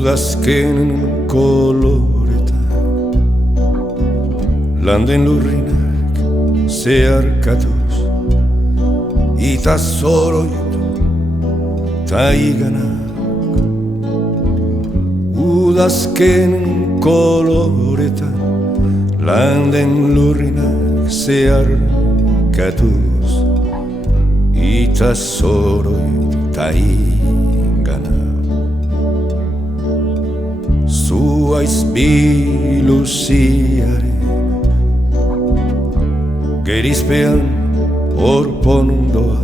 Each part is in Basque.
Udazken koloretan landen lurrinak zeharkatuz ita zoroitu ta iganak. Udazken koloretan landen lurrinak zeharkatuz ita zoroitu ta iganak. Zuaiz biluziaren gerizpean orpondoa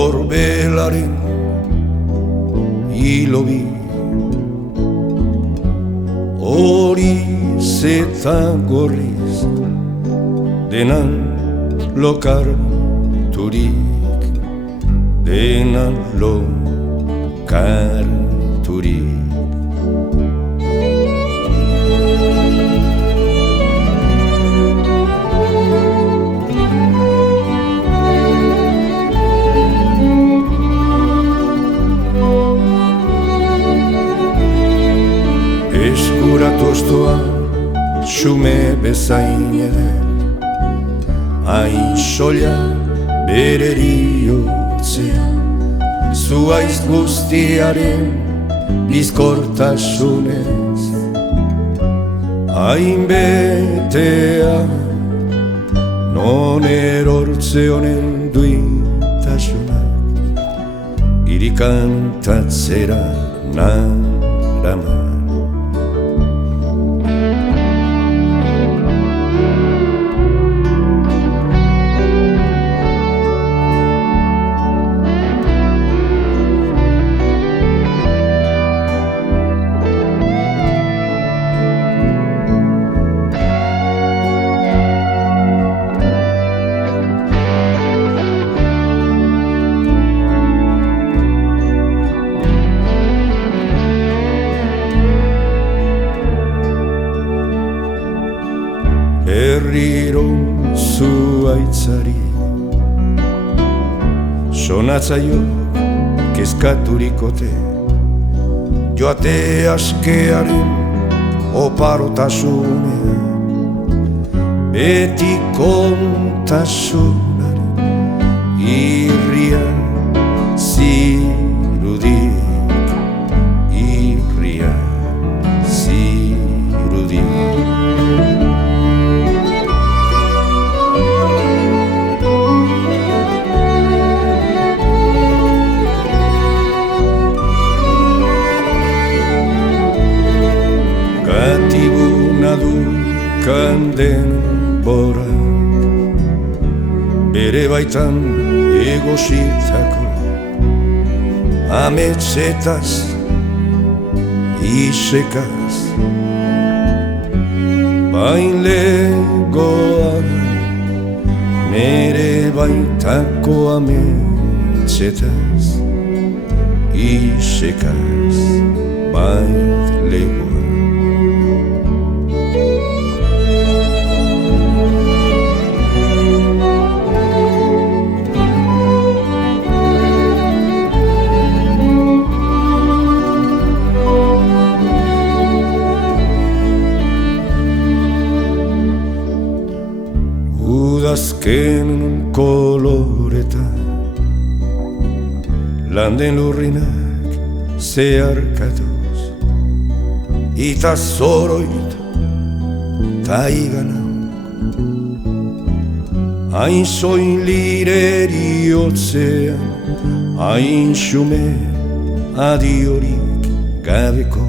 orbelaren hilobi horiz eta gorriz denan lokarturik denan lokarturik. Eskuratu oztoa, xume bezain eder, hain soila bereriotzean, zuaiz guztiaren bizkortasunez, hain betea, non erortze honen duintasunak, irikantatzera naraman. Herriro zuaitzari sonatzaiok kezkaturikote joate askearen oparotasunean beti kontasunaren irria zirudik irria zirudik. Kanden bora bere baitan egositako ametsetaz isekaz bain legoa nere baitako ametsetaz isekaz bain legoa. azken koloretan landen lurrinak zeharkatuz ita zoroit taigana hain soilireriotzean hain xume adiorik gabeko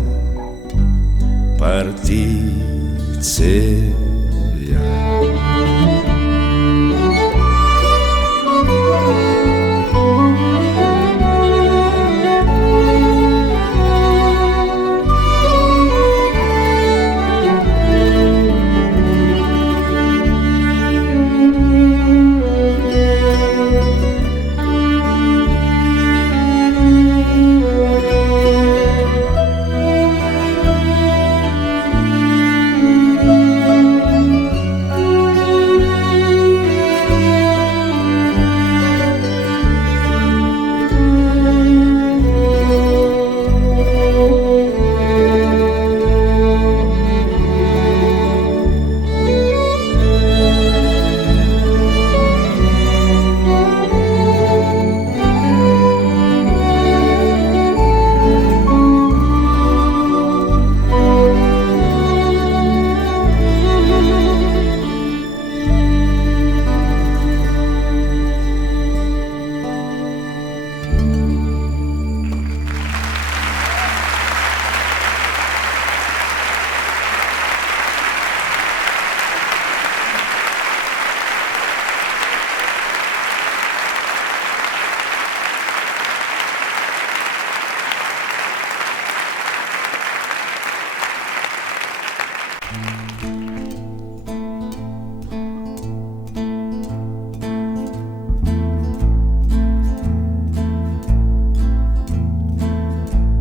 partitzea.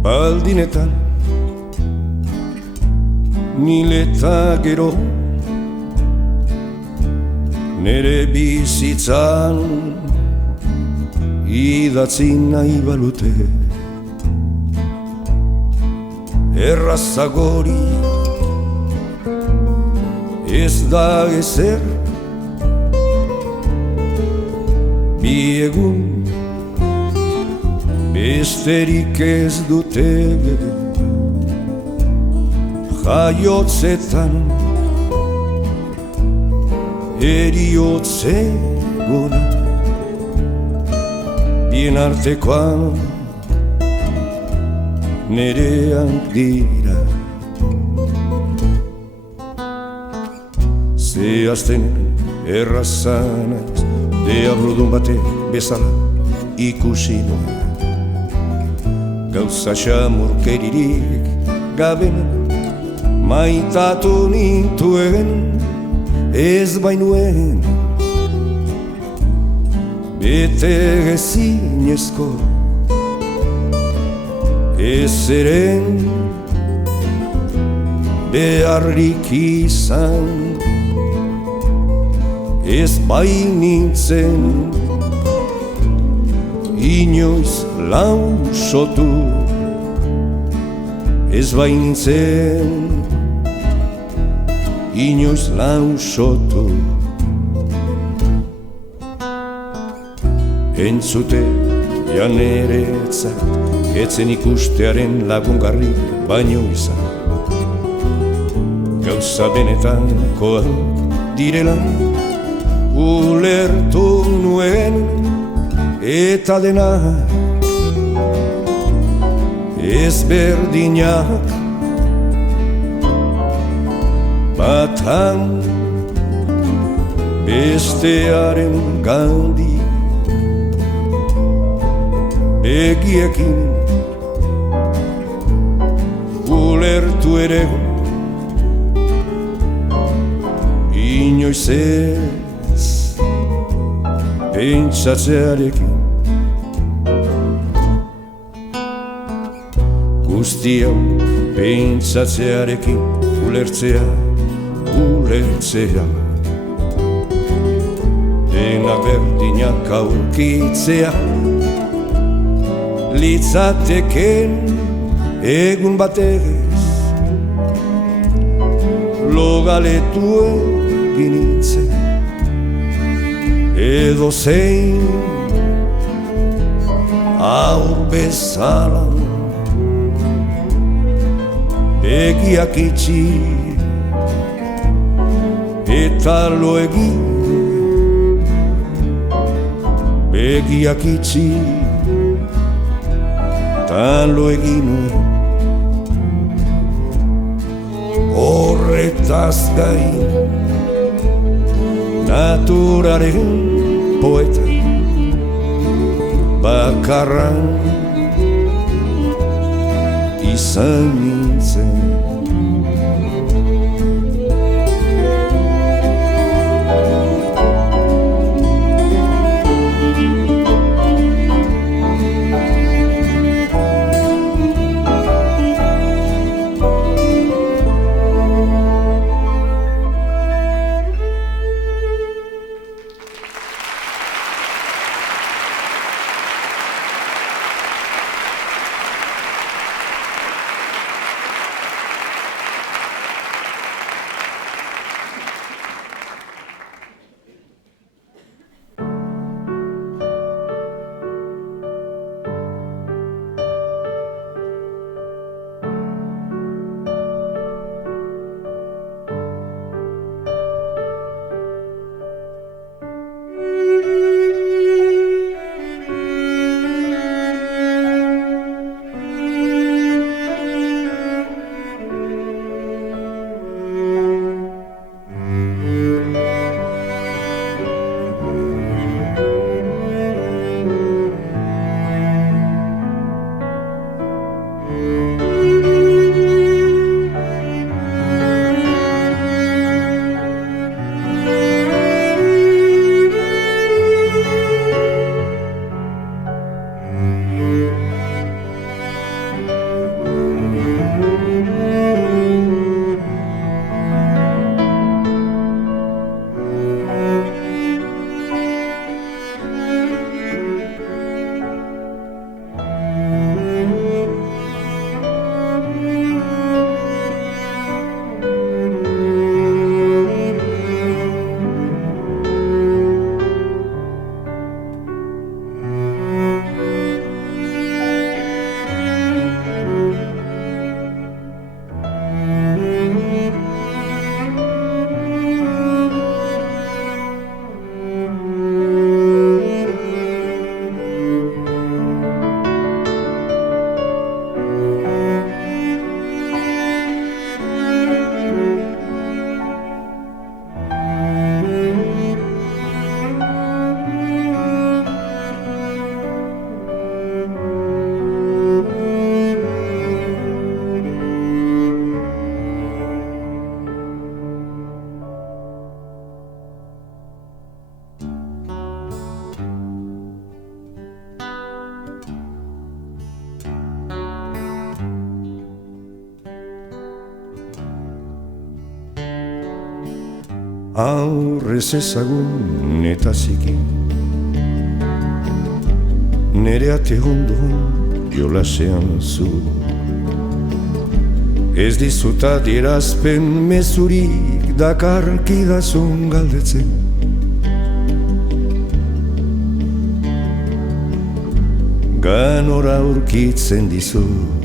Baldinetan nileta gero nere bizitzan idatzi nahi balute errazagori ez da ezer bi egun besterik ez dute jaiotzetan eriotzegoa bien artekoan nerean dira zehazten errazanaz deabrudun bate bezala ikusi nuen gauza xamurkeririk gaben maitatu nintuen ez bainuen bete ezinezko ez eren beharrik izan ez bainintzen inoiz lausotu ez bainintzen inoiz lausotu entzute janeretzat etzen ikustearen lagungarri baino izan gauza benetankoak direla ulertu nuen eta dena ezberdinak batan bestearen gandi begiekin ulertu ere inoiz ez pentsatzearekin guztia pentsatzearekin ulertzea dena berdinak aurkitzea litzateken egun batez logaletu egin nintzen edo zein aur bezala begiak itxi eta lo egin begiak itxi eta lo egin horretaz gain naturaren poeta bakarran izan nintzen. Aurrez ezagun eta ziki nere ate ondoan jolasean zu ez dizut adierazpen mezurik dakarkidazun galdetzen ganora aurkitzen dizut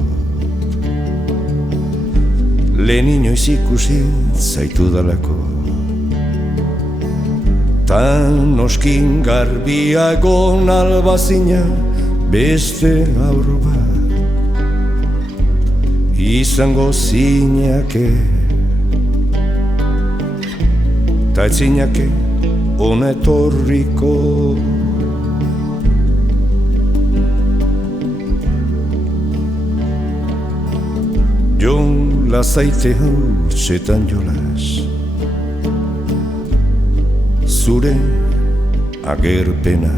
lehen inoiz ikusi zaitu dalako tan oskin garbiagon albazina beste aur bat izango zinake ta etzinake hona etorriko jon lazaite hautsetan jolas zure agerpena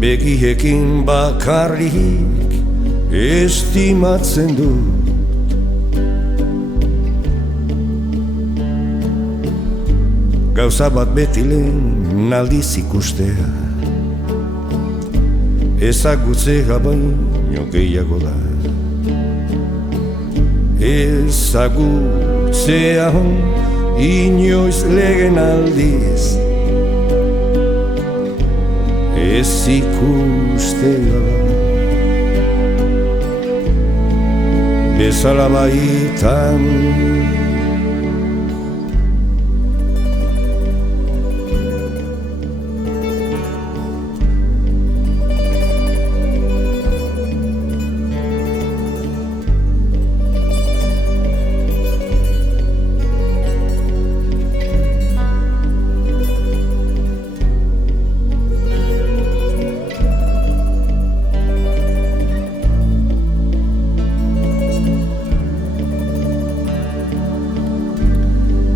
begiekin bakarrik estimatzen du gauza bat beti lehen aldiz ikustea ezagutzea baino gehiago da ezagutzea inoiz lehen aldiz ez ikustea. Bezala baitan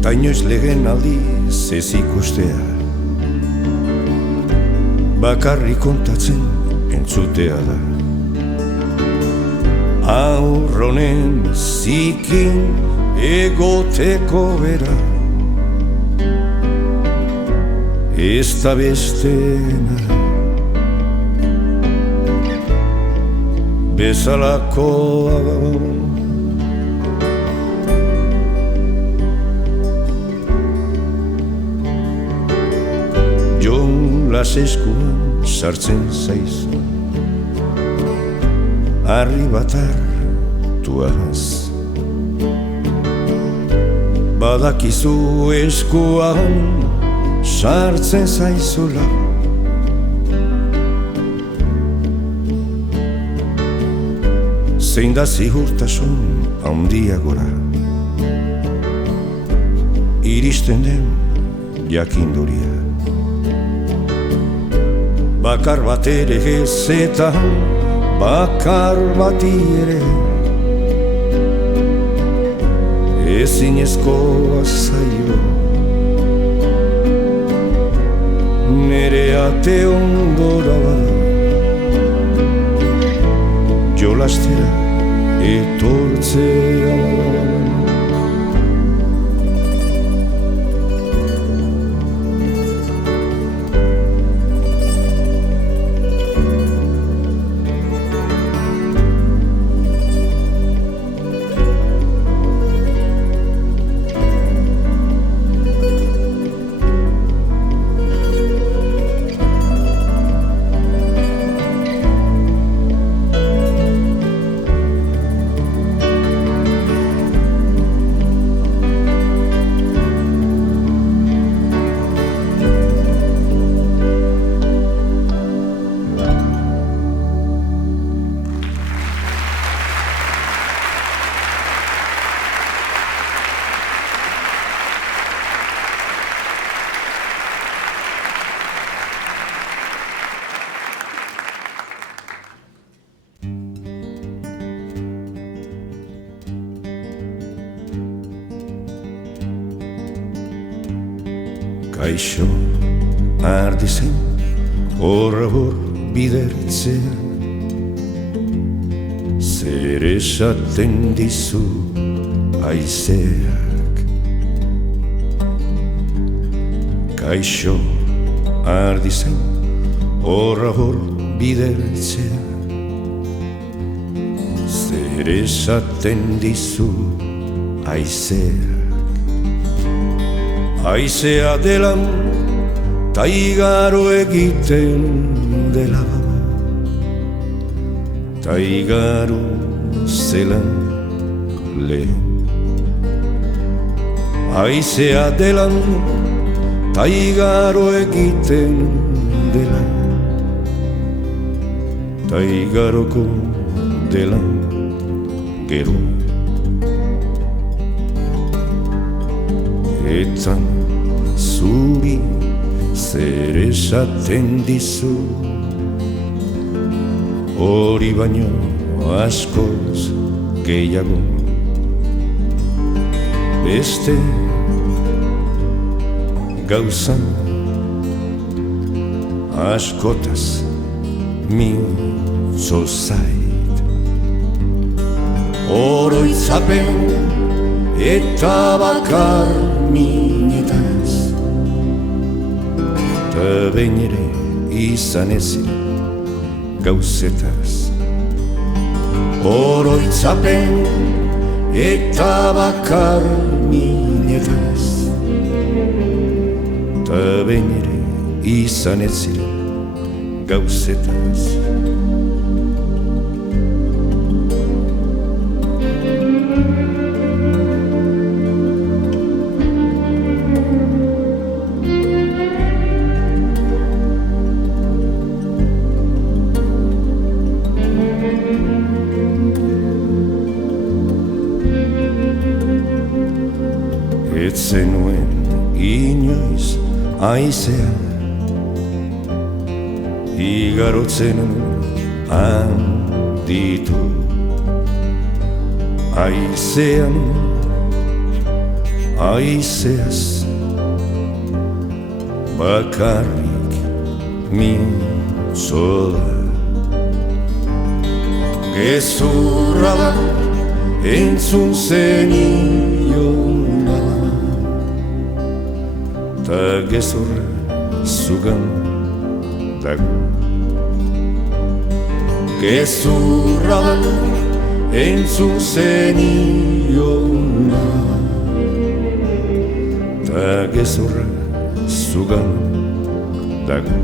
ta inoiz lehen aldiz ez ikustea, bakarrik kontatzen entzutea da. Aurronen zikin egoteko bera, ez da bestena, bezalakoa. Las eskuan sartzen zaizu, harri bat hartuaz. Badakizu eskuan sartzen zaizula, zein da zihurtasun handiagora, iristen den jakinduria. Bakar bat ere ez eta bakar bati ere ezinezkoa zaio. Nere ate ondora bada jolastera etortzea. Kaixo ardizen horra hor bidertzea, zer esaten dizu haizeak. Kaixo ardizen horra hor bidertzea, zer esaten dizu haizeak. Haizea delan, ta igaro egiten dela, ta igaro zelan lehen. Haizea delan, ta igaro egiten dela, ta igaroko delan gero. Etzan zuri zer esaten dizu, hori baino askoz gehiago. Beste gauzan askotaz mintzo zait. Oroitzapen eta bakar minetaz, ta behin ere izan ezin gauzetaz. Oroitzapen eta bakar minetaz, ta behin ere izan ezin gauzetaz. Ez zenuen inoiz aizea igarotzen handitu. Aizean, aizeaz bakarrik mintzo da. Gezurra da entzun zeniona, ta gezurra zugan dago. Gezurra da entzun zeniona, ta gezurra zugan dago.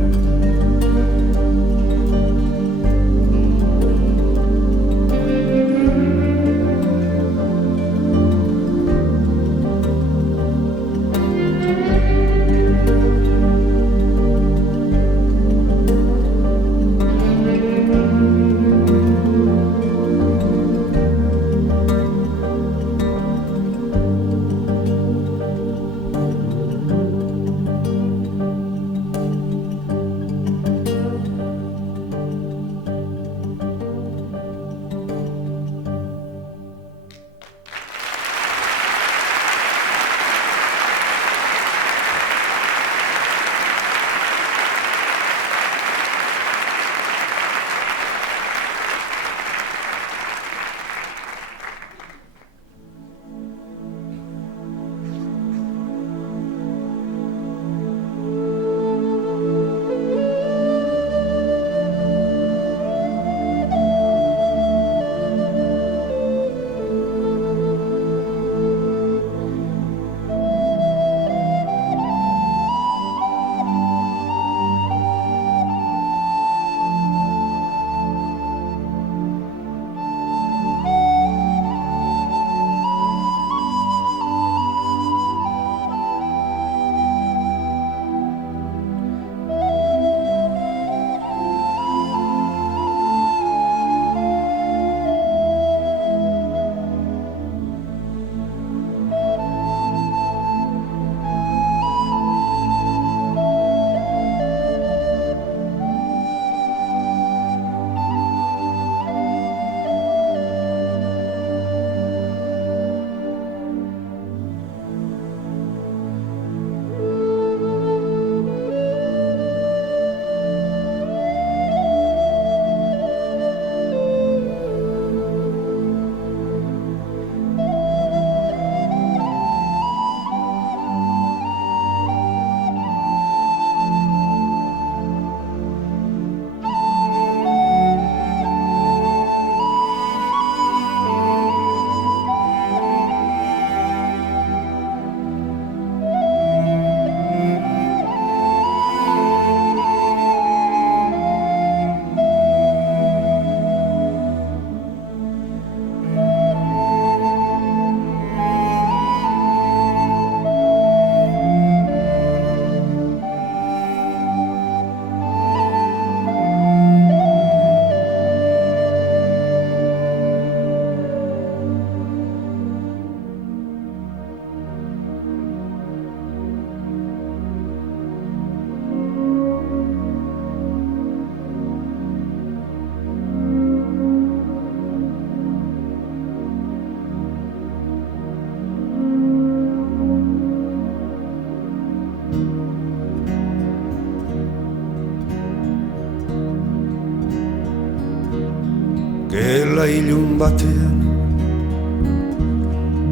Gela ilun batean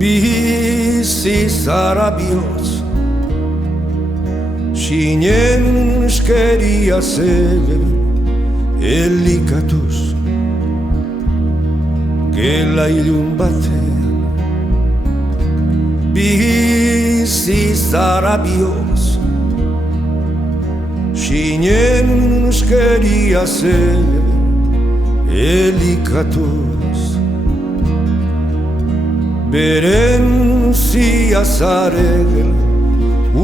bizi zara bihotz, sinen eskeria zebe elikatuz. Gela ilun batean bizi zara bihotz, Sinen eskeria zen elikatuz beren ziazaren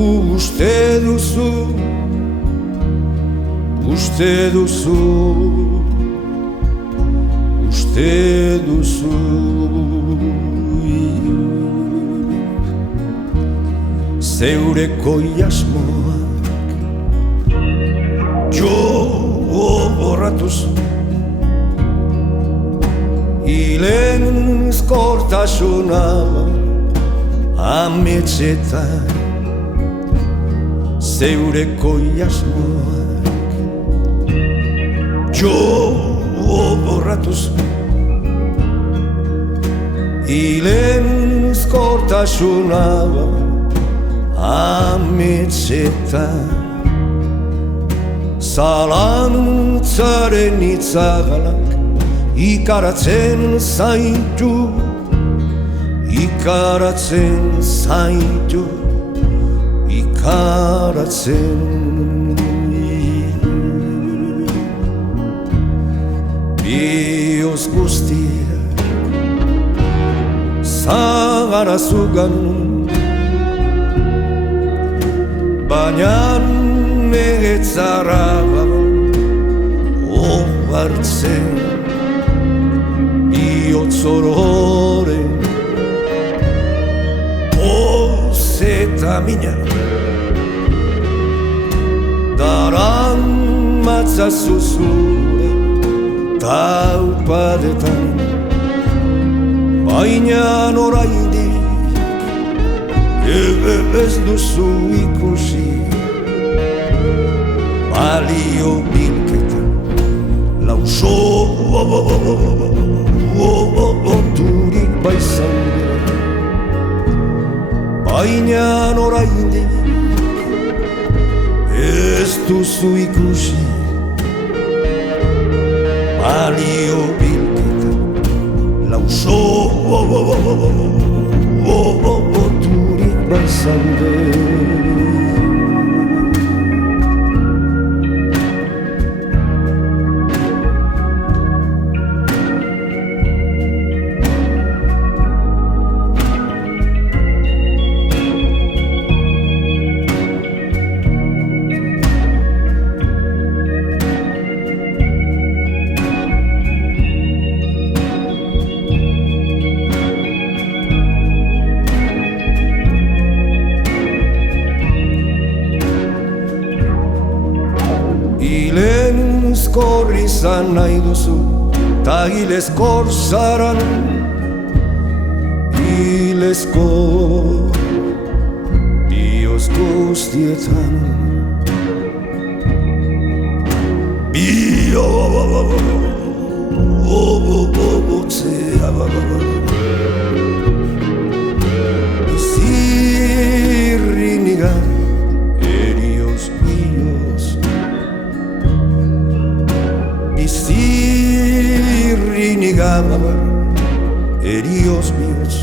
uste duzu zeureko jasmoak jo borratuz hilen ezkortasuna ametsetan zeureko jasmoak jo borratuz hilen ezkortasuna ametsetan zalantzaren itzagalak ikaratzen zaitu bioz guztiak zagara zugan baina negetzara ohartzen biotzororen eta mina daran matzazu zure taupadetan baina oraindik ez duzu ikusi balio bilketan lauso oturik baizan baina oraindik ez duzu ikusi balio bilketan lauso oturik baizan Hilezkor izan nahi duzu, ta hilezkor zaran. Hilezkor bioz guztietan. Bizirrinigan erioz bioz. Bizirrinigan erioz bioz.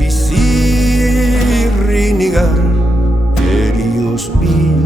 Bizirrinigan erioz bioz.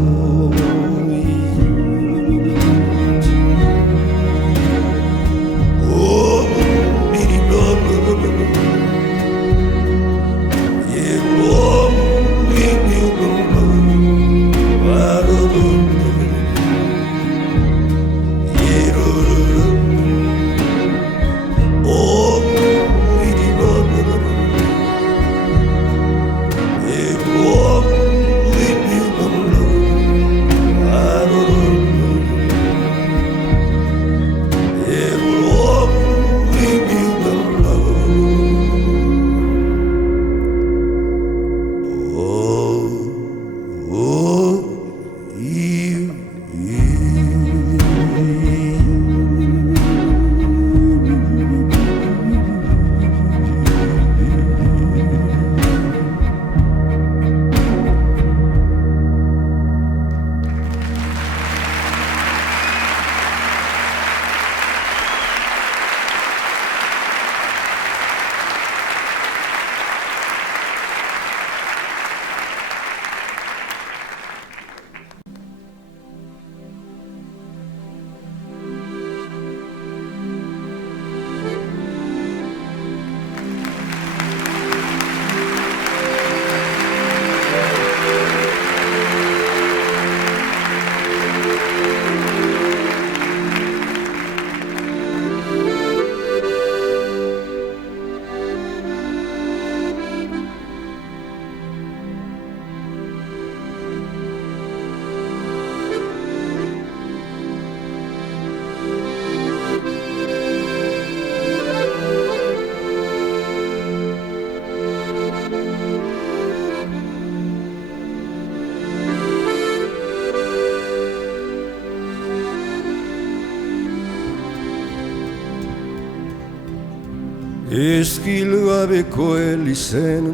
ezkilgabeko elizen,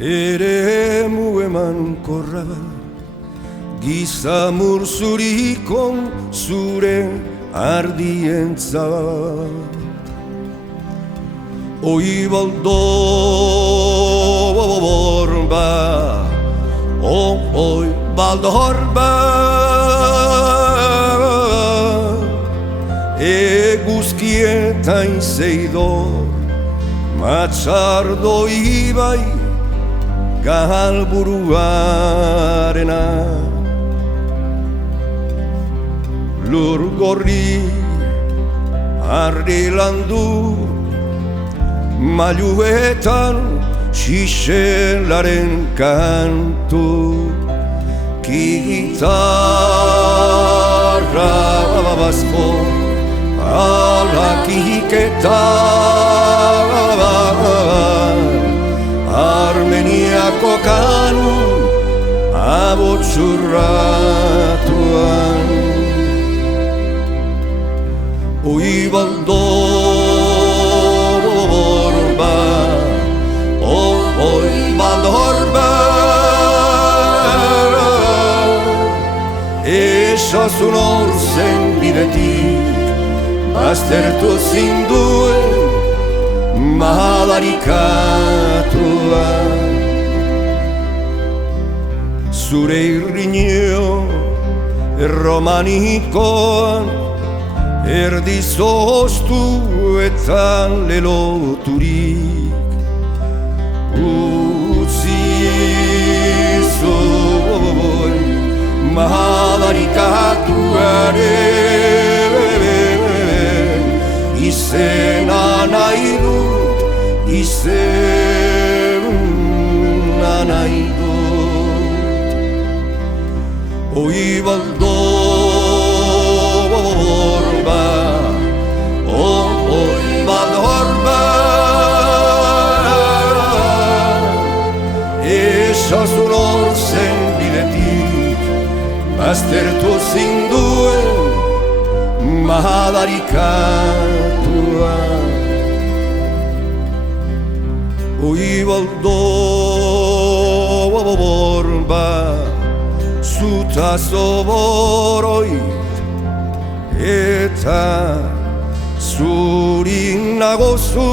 eremu emankorra, gizamur zurikon zure ardientzat. Oi baldo borba, oi baldo borba, eguzkietain zeidor, matxardo ibai galburuarena. Lur gorri ardi landu, mailuetan xixelaren kantu. Gitarra babazko alakiketa, Armeniako kanu abotsurratuan. Oi baldo borba, oi baldo borba, esasun hor zen bidetik baztertu zinduen madarikatua. Zure irriño erromanikoan erdi zoztu eta leloturik utzi zuen madarikatuaren izena nahi dut, izena nahi dut. Oi baldo borba, oi baldo borba, esasun hor zen bidetik baztertu zinduen madarikatua. Oi baldo borba, zuta zoboroit eta zuri nagozu,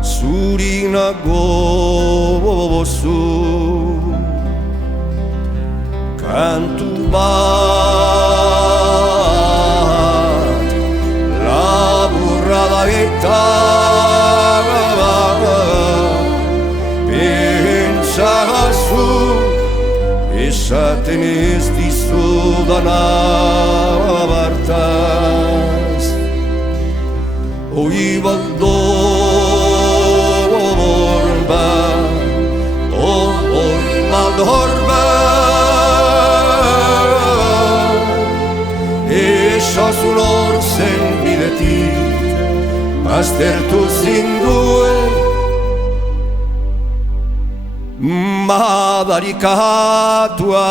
zuri nagozu. Kantu bat laburra da eta pentsazu esaten ez dizudan abartaz. Oi baldo borba, oi baldo borba, esasun hor zen bidetik baztertu zinduen madarikatua.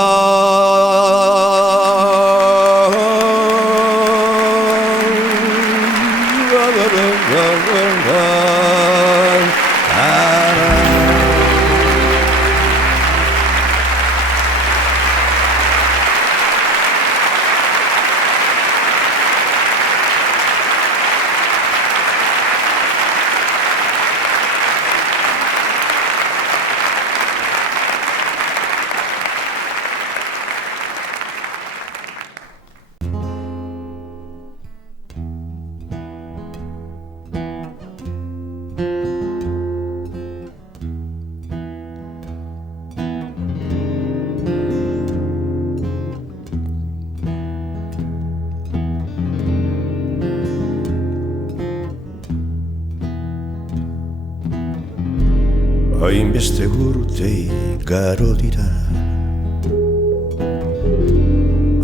Hainbeste urte igaro dira,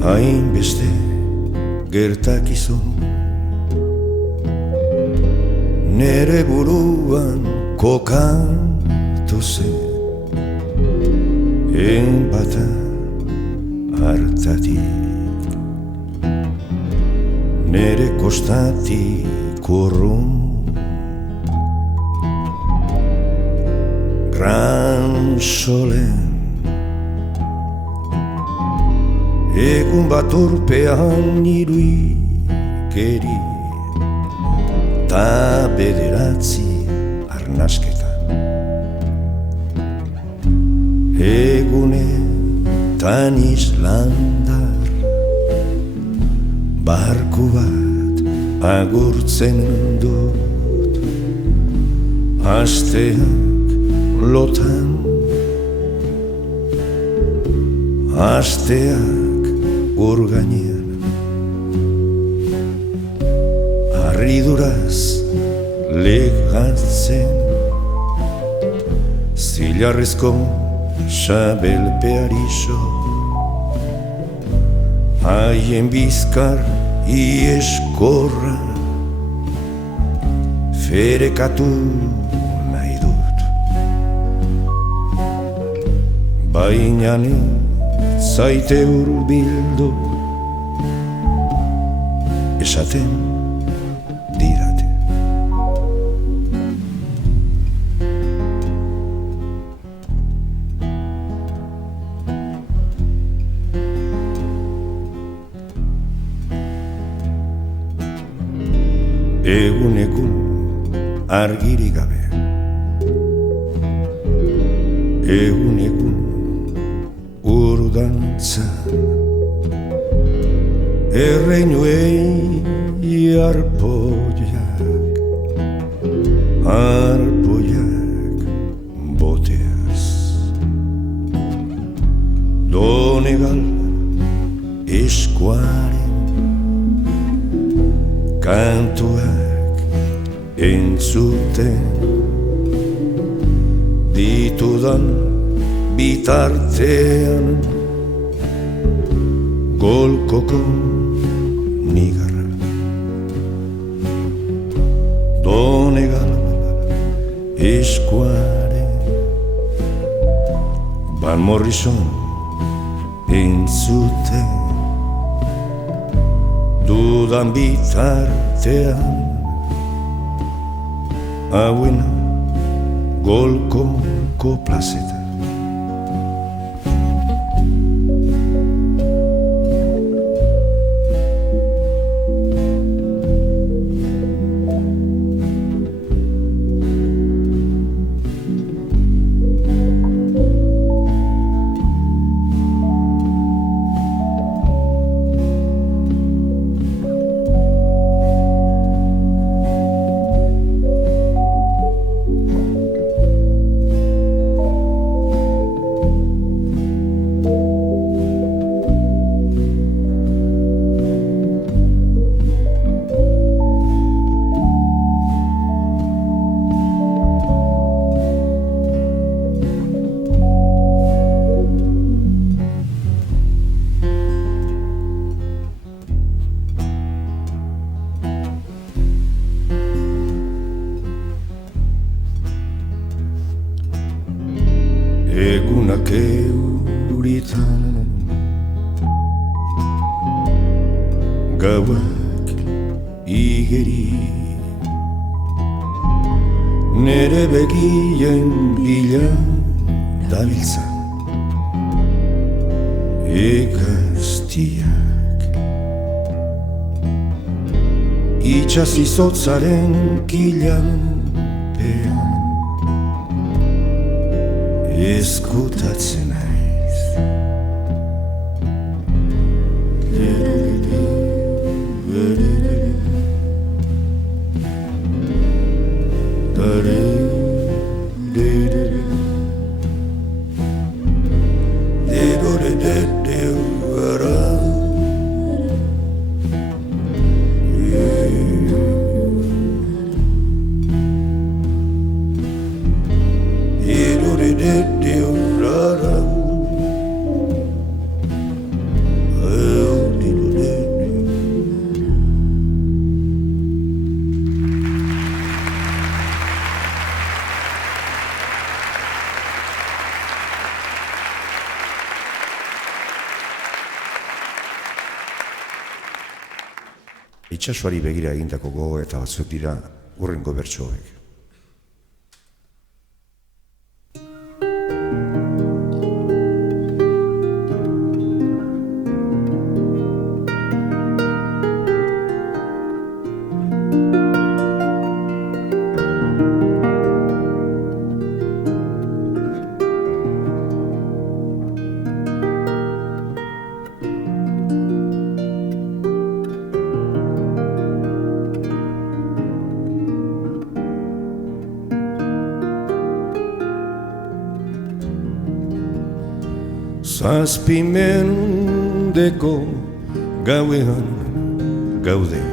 hainbeste gertakizun, nere buruan kokatu zen enbata hartatik, nere kostatik urrun Gran solen egun bat urpean iruikeri ta bederatzi arnasketan egunetan Islandar barku bat agurtzen dut asteak lotan asteak ur gainean harriduraz legatzen zilarrezko sabelpeari so haien bizkar ieskorra ferekatu nahi dut baina zaite hurbildu esaten didate egun argirik gabe egun dantza erreinuei arpoiak boteaz Donegal eskuaren kantuak entzuten ditudan bitartean golkoko nigarra Donegal eskuaren Van Morrison entzuten dudan bitartean hauena golkoko plazeta egunak euritan gauak igeri nere begien bila dabiltzan egaztiak itxas izotzaren kilan eskutatzen naiz Itxasoari begira egindako gogo eta batzuk dira hurrengo bertsoek. Zazpimendeko gauean gaude,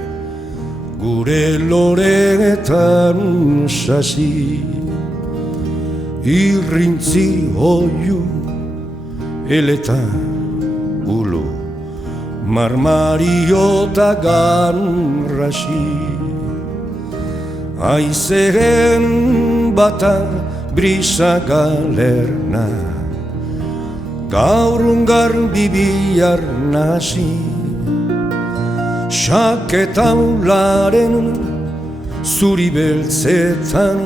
gure loreetan sasi, irrintzi oiu eleta ulo, marmariota ganrasi. Aizeen bata brisa galerna, gaurun garbi bihar nasi. Xaketaularen zuri beltzetan,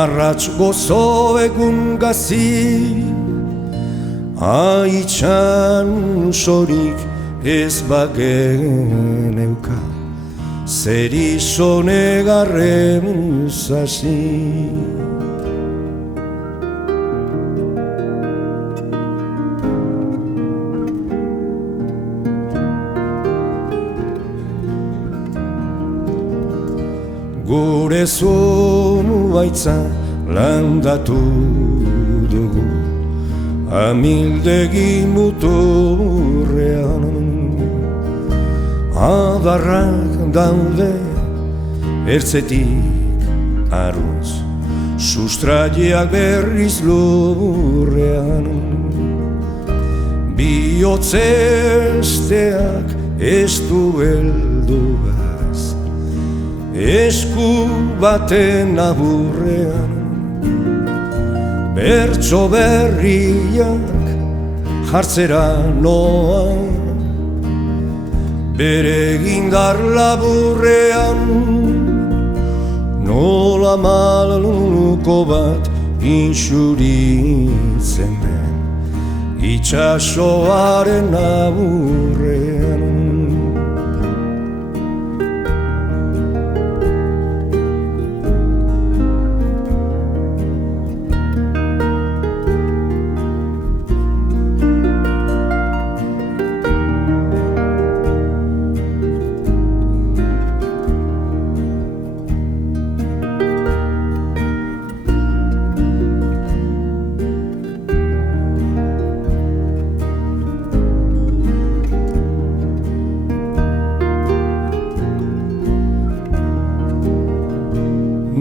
arratz gozo egun gazi, haitxan sorik ez bageneuka, zer izonegarren zazi. Gure zuaitza landatu dugu, amildegi muturrean. Adarrak daude ertzetik arruz, sustraiak berriz lurrean. Bihotzesteak ez du helduga, esku baten aburrean. Bertso berriak jartzera noa, bere gindar laburrean. Nola maluko bat insuritzen den, itxasoaren aburrean.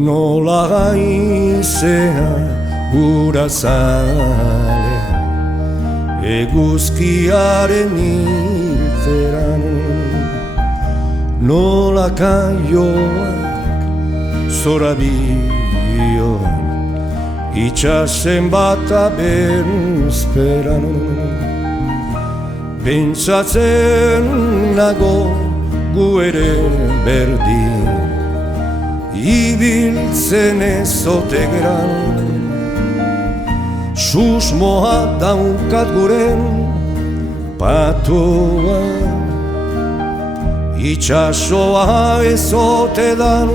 Nola gaizea ura zalea, eguzkiaren irteran. Nola kaioak zorabioan, itxasen bata bezperan. Pentsatzen nago gu ere berdin, ibiltzen ezote geran. Susmoa daukat guren patoa, itxasoa ezote dan.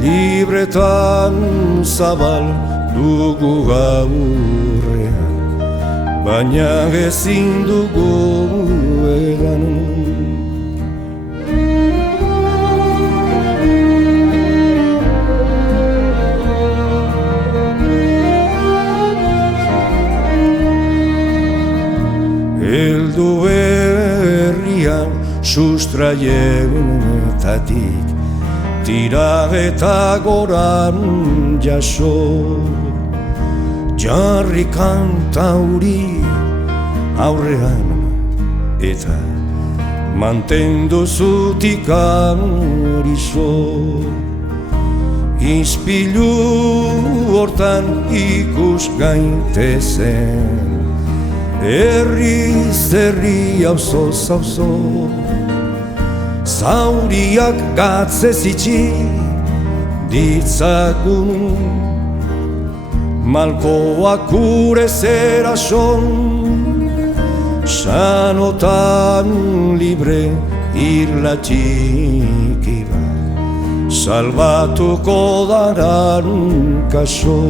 Libretan zabal dugu gaurrean, baina ezin dugu edan. Eldu herrian sustraietatik, tira eta goran jaso. Jarri kantauri aurrean eta mantendu zutik arizo. Ispilu hortan ikus gaitezen, herriz herri auzoz auzo. Zauriak gatzez itxi ditzagun, malkoak gure zerason. Sanotan libre irla txiki bat, salbatuko daran kaso.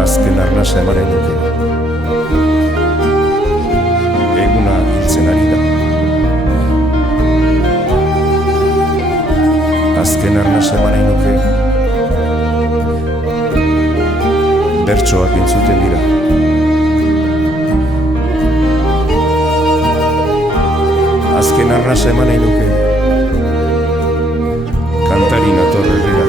Azken arnasa emaren duke, eguna hiltzen ari da. azken arnaz eman nahi nuke. Bertsoak entzuten dira. Azken arnaz eman nahi nuke. Kantari nator herrira.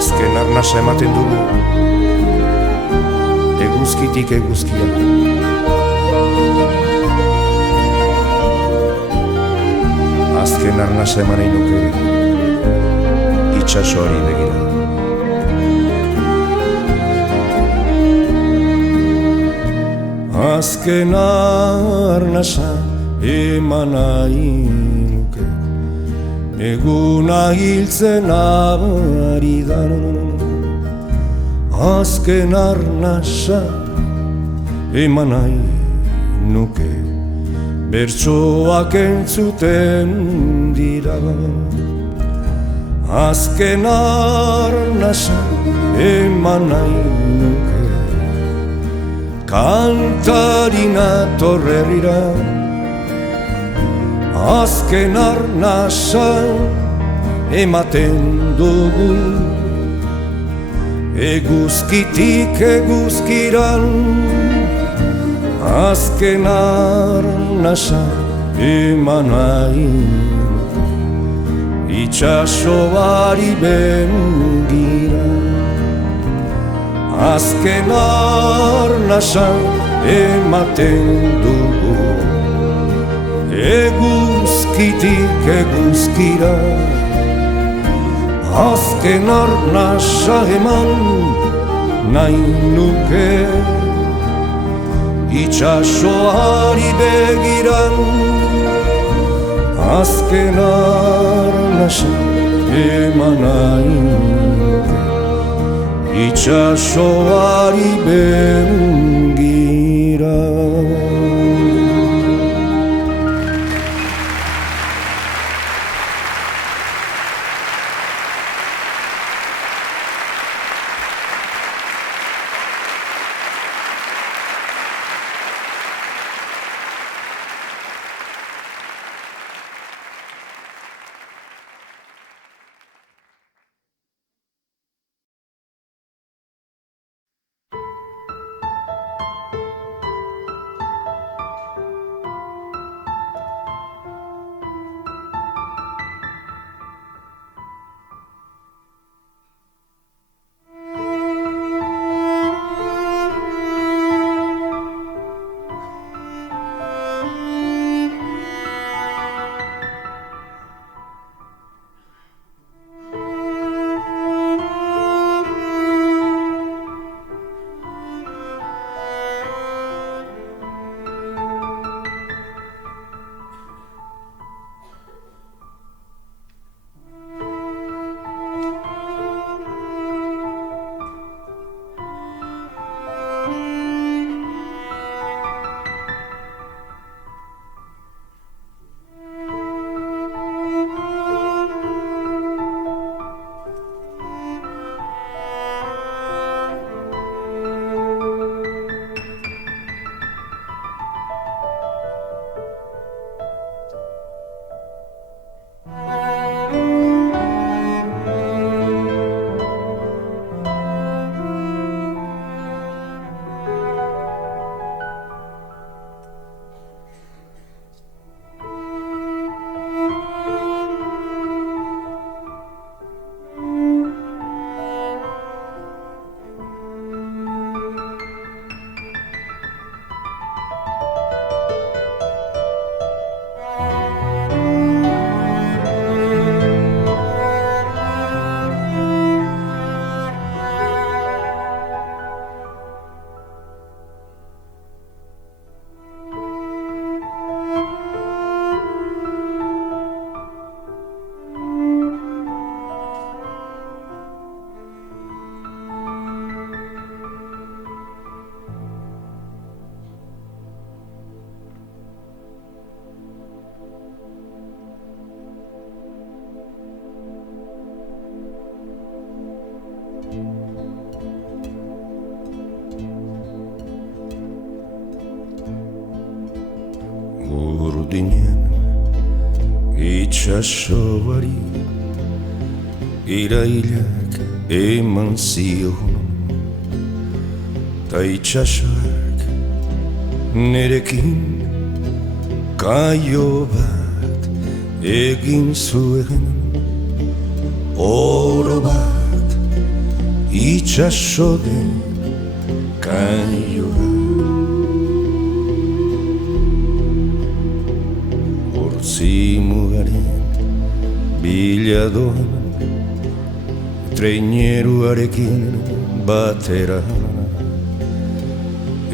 Azken arnaz ematen dugu. Eguzkitik eguzkia. Azken arnaz eman nahi nuke. Itxasoari begira. Azken arnaza eman nahi nuke. Eguna hiltzen ari da. Azken arnaza eman nahi nuke. Bertsoak entzuten dira. Azken arnaza eman nahi nuke. Kantari nator herrira. Azken arnaza ematen dugu. Eguzkitik eguzkiran. Azken arnaza eman nahi nuke. Itxasoari begira. Azken arnaza ematen dugu. Eguzkitik eguzkira. Azken arnaza eman nahi nuke. Itxasoari begiran. Azken arnaza eman nahi nuke. Itxasoari begira. itxasoari irailak eman zion, ta itxasoak nerekin kaio bat egin zuen, oro bat itxaso den kaio bat. Zimugaren biladoan treineruarekin batera,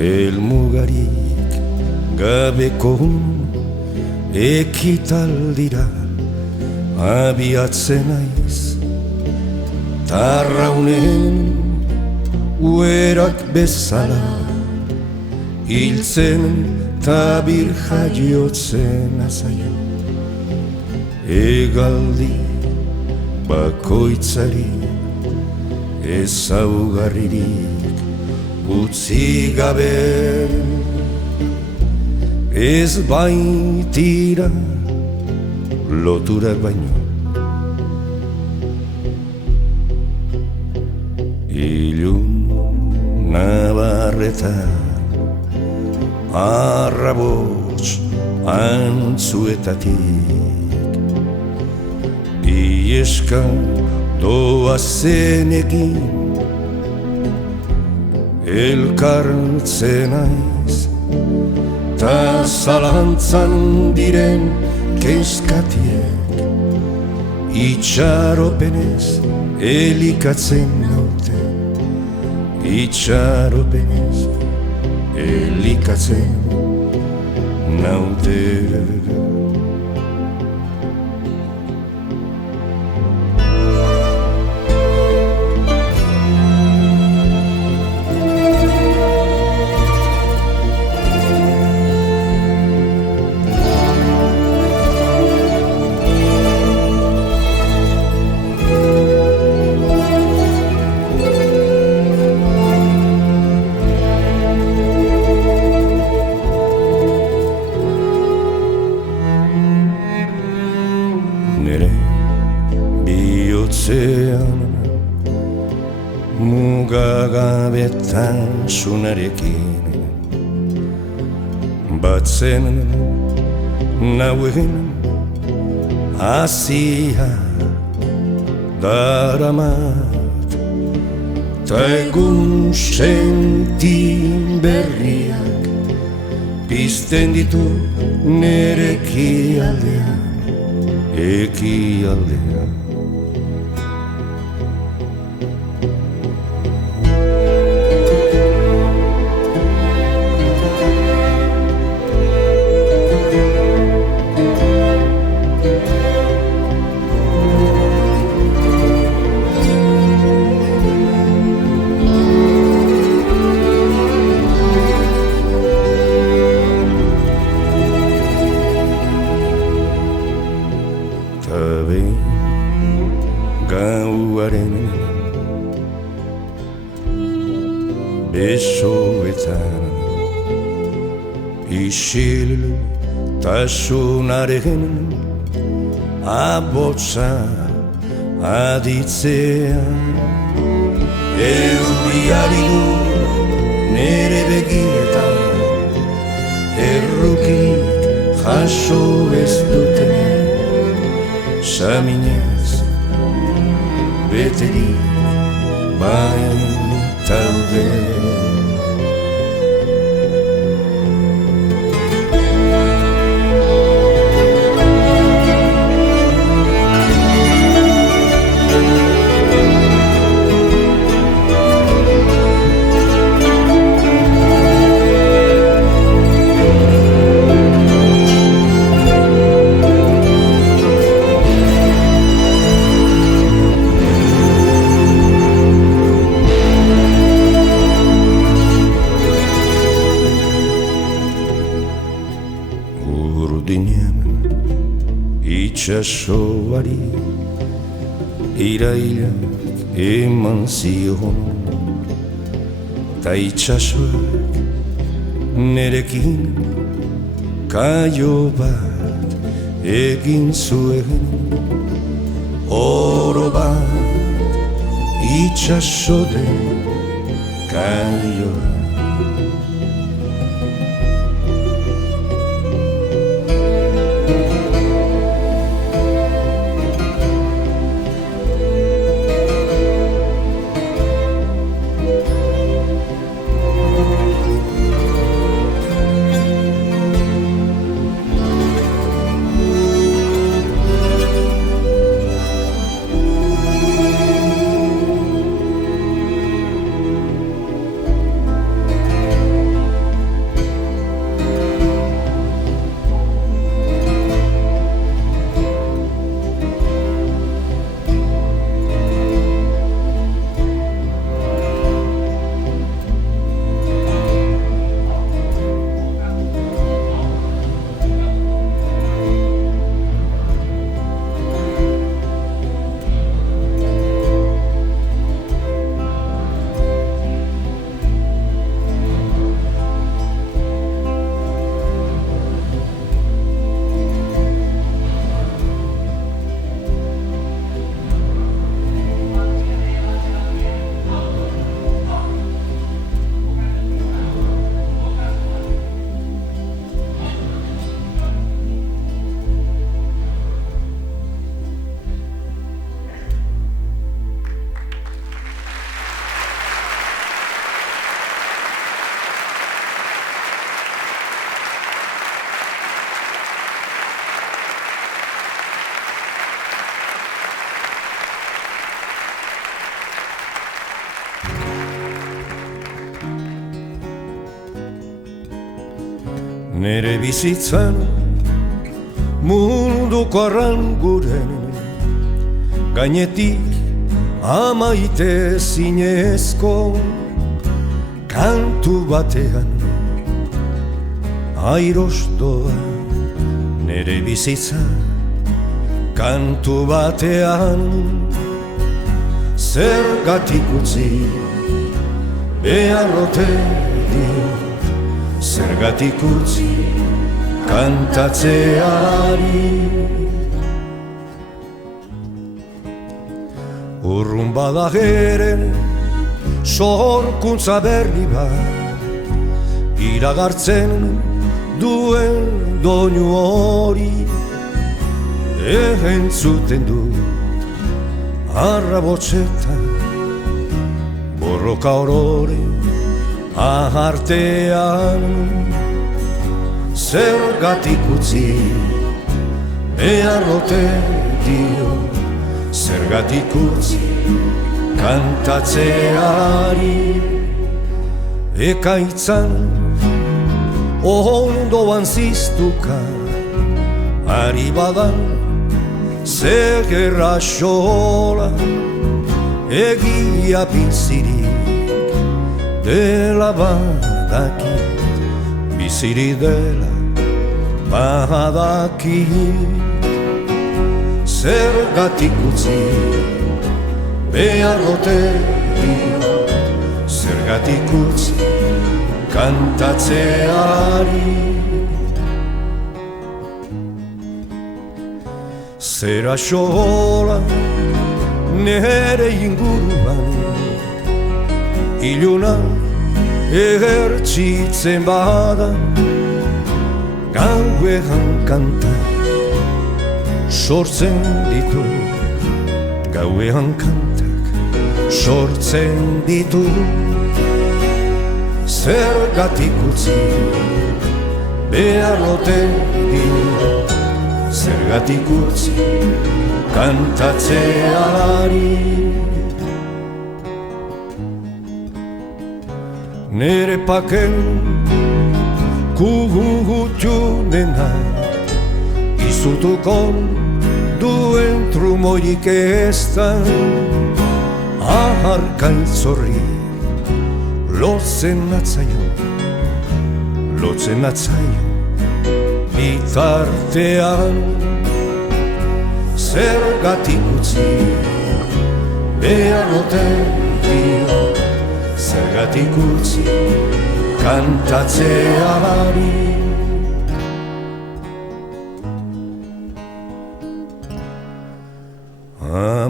helmugarik gabeko ekitaldira abiatzen naiz, tarraunen uerak bezala hiltzen ta birja jotzen azaio. Egaldi bakoitzari ezaugarririk utzi gabe, ez baitira loturak baino. Ilun nabarretan arrabots antzuetatik ieska doazenekin elkartzen naiz, ta zalantzan diren kezkatiek itxaropenez elikatzen naute, itxaropenez elikatzen naute. Nere bihotzean mugagabetasunarekin batzen nauen hasia daramat, ta egun sentin berriak pizten ditu nere ekialdean, ekialdean. Gauaren besoetan isil tasunaren abotsa aditzean, euriari du nere begietan errukik jaso ez duten saminez beterik baitaude. Itxasoari irailak eman zion, ta itxasoak nerekin kaio bat egin zuen oro bat itxasoden kaioa. Nere bizitzan munduko arranguren gainetik amaite zinezko kantu batean airostoa. Nere bizitza kantu batean zergatik utzi beharrote dio, zergatik utzi kantatzeari. Urrun bada ere sorkuntza berri bat iragartzen duen doinu hori, entzuten du arrabotsetan borroka orore ahartean. Zergatik utzi beharrote dio, zergatik utzi kantatzeari. Ekaitzan ondoan ziztuka ari badan zegerra xola, egia bizirik dela badakit, biziri dela badakit. Zergatik utzi beharrote dio, zergatik utzi kantatzeari. Zera xola nere inguruan iluna egertzitzen bada, gauean kanta sortzen ditu, gauean kantak sortzen ditu. Zergatik utzi beharrote dio, zergatik utzi kantatzeari. Nere paken kuhutunena izutuko duen trumorik eztan, aharkaintzorri lotzen atzaio, lotzen atzaio bitartean. Zergatik utzi beharrote dio, zergatik utzi kantatzeari.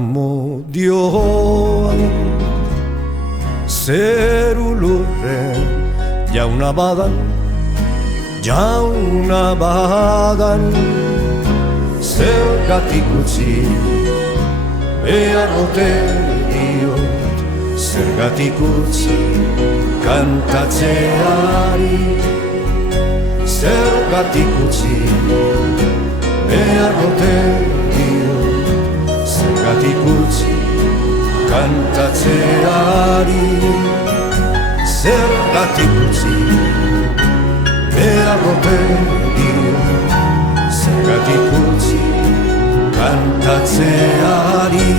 amodioan zeru lurren jauna badan zergatik utzi behar ote diot zergatik utzi kantatzeari zergatik utzi behar ote diot zergatik utzi kantatzeari zergatik utzi behar ote diot zergatik utzi kantatzeari.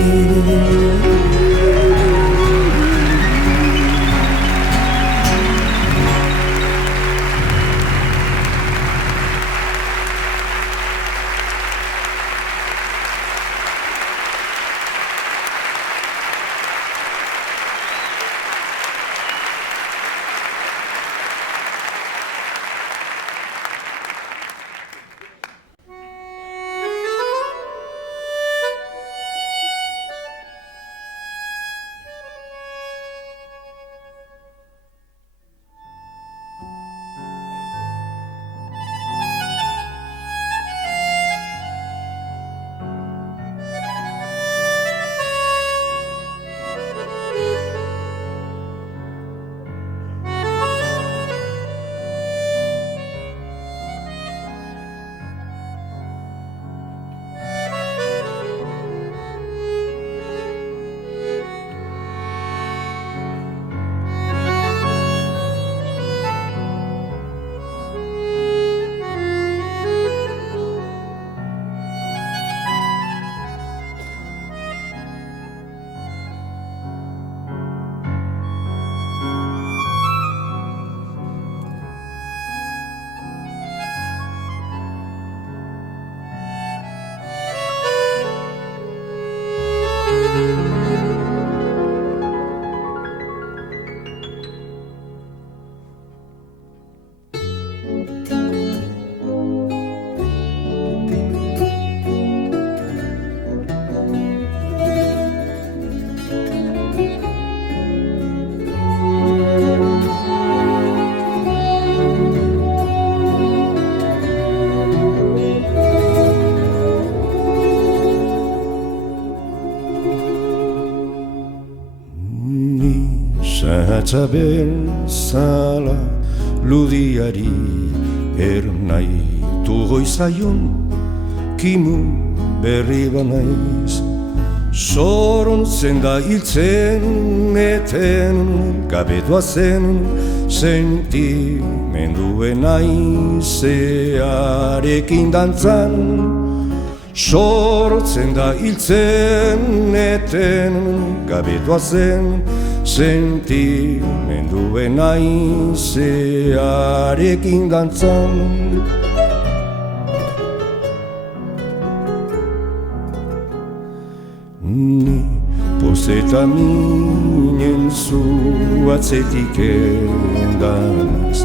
Zatza bezala ludiari ernaitu goizaion kimu berri banaiz zorontzen da hiltzen eten gabetua zen sentimenduen aizearekin dantzan sortzen da hiltzen eten gabetua zen sentimenduen aizearekin dantzan. Ni pozeta minen zu atzetik endanaz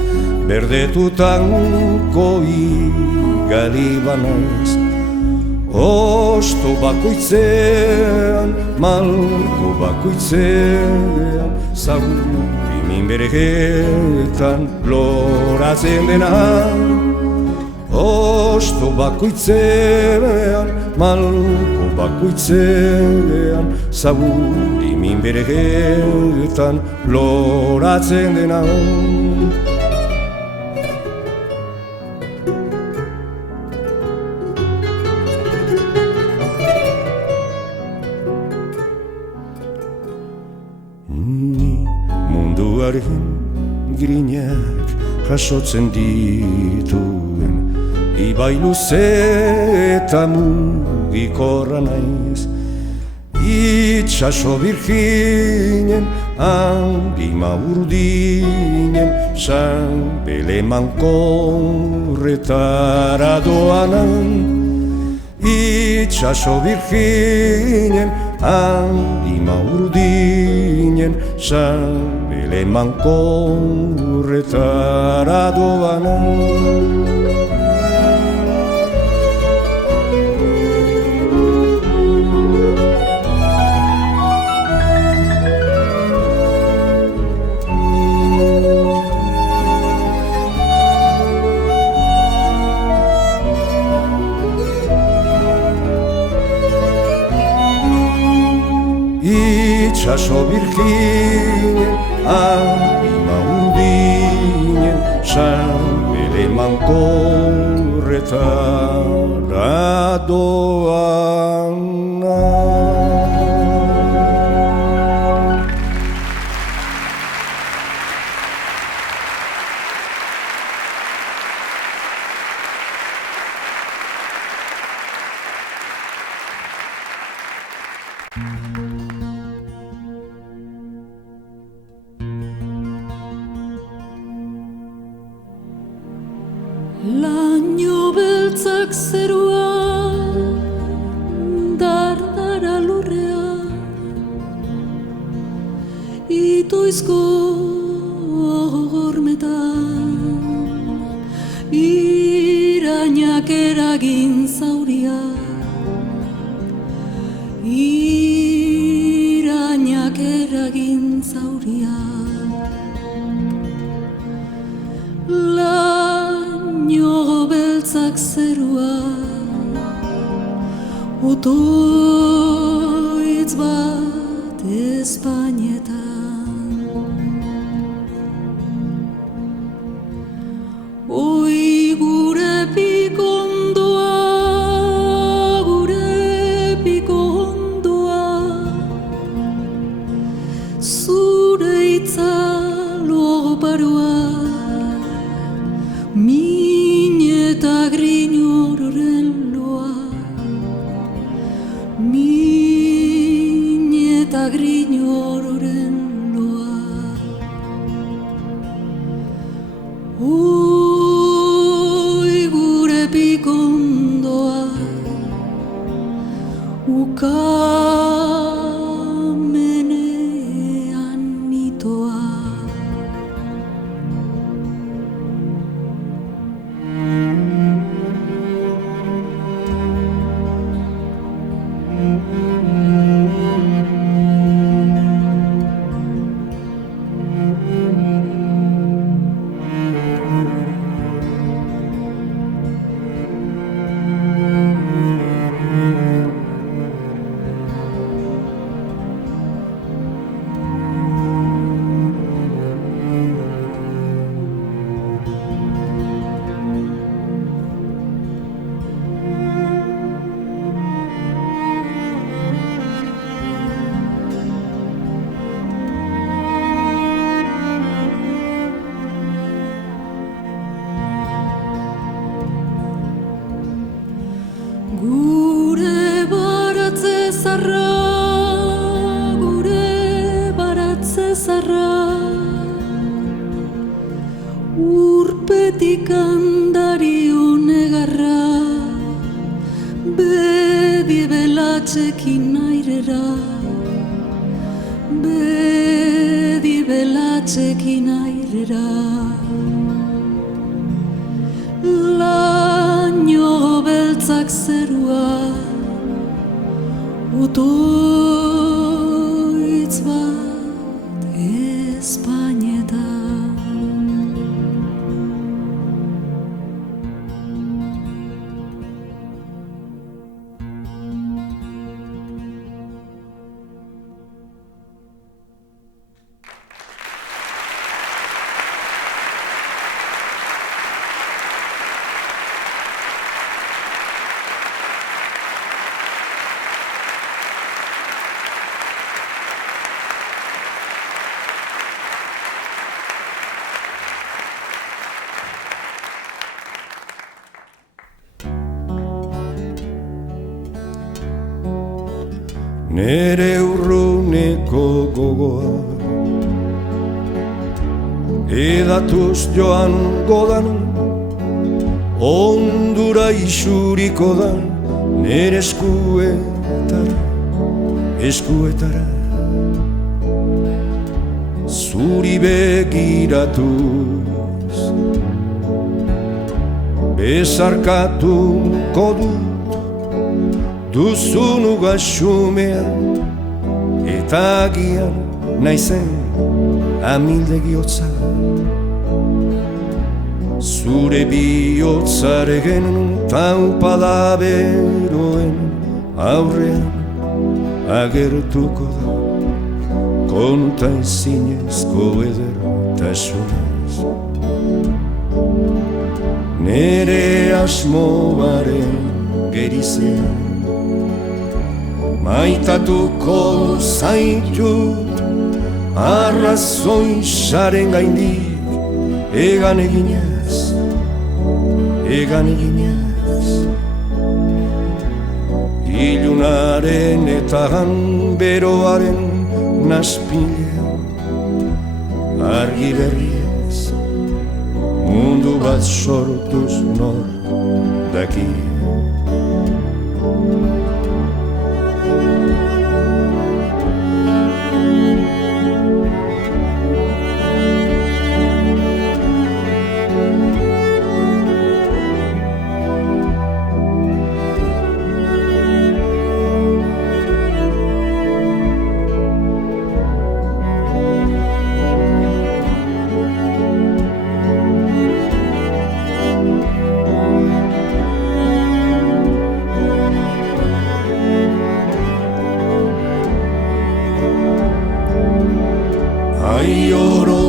berdetutan koi galibanaz osto bakoitzean, malko bakoitzean zauri min beregetan loratzen dena osto bakoitzean, malko bakoitzean zauri min beregetan loratzen dena munduaren grinak jasotzen dituen ibai luze eta mugikorra naiz itxaso birjinen handima urdinen sanbele mankorretara doanan itxaso birjinen handima urdinen sanbele mankorretara doanan baso Virginen, anima urdinen, bere mankorretara doana. Laino beltzak zerua, dardara lurrea, itoizko gormetan, irainak eragin zauria, irainak eragin zauria. Laino beltzak zerua, otoitz bat Espainetan. Oi gure pikondoa, zure itzalo paroa, min eta grinoren loa, min eta grinoren loa. Oi gure pikondoa, ukamenean nitoa. Gure baratze zarra, urpetik andari honegarra, bedi belatzekin airera, bedi belatzekin airera. Laino beltzak zerua, otoitz bat Espainetan. Nere urruneko gogoa edatuz joan godan, ondura isuriko da nere eskuetara zuri begiratuz bezarkatuko dut duzun ugaxumean, eta agian naizen amildegi hotza. Zure bihotzaregen taupada beroen aurrean agertuko da konta ezinezko edertasunez. Nere asmoaren gerizean maitatuko zaitut, arrazoi saren gaindik egan eginez, egan eginez. Ilunaren eta beroaren naspilean argi berriez mundu bat sortuz nor daki. Aioro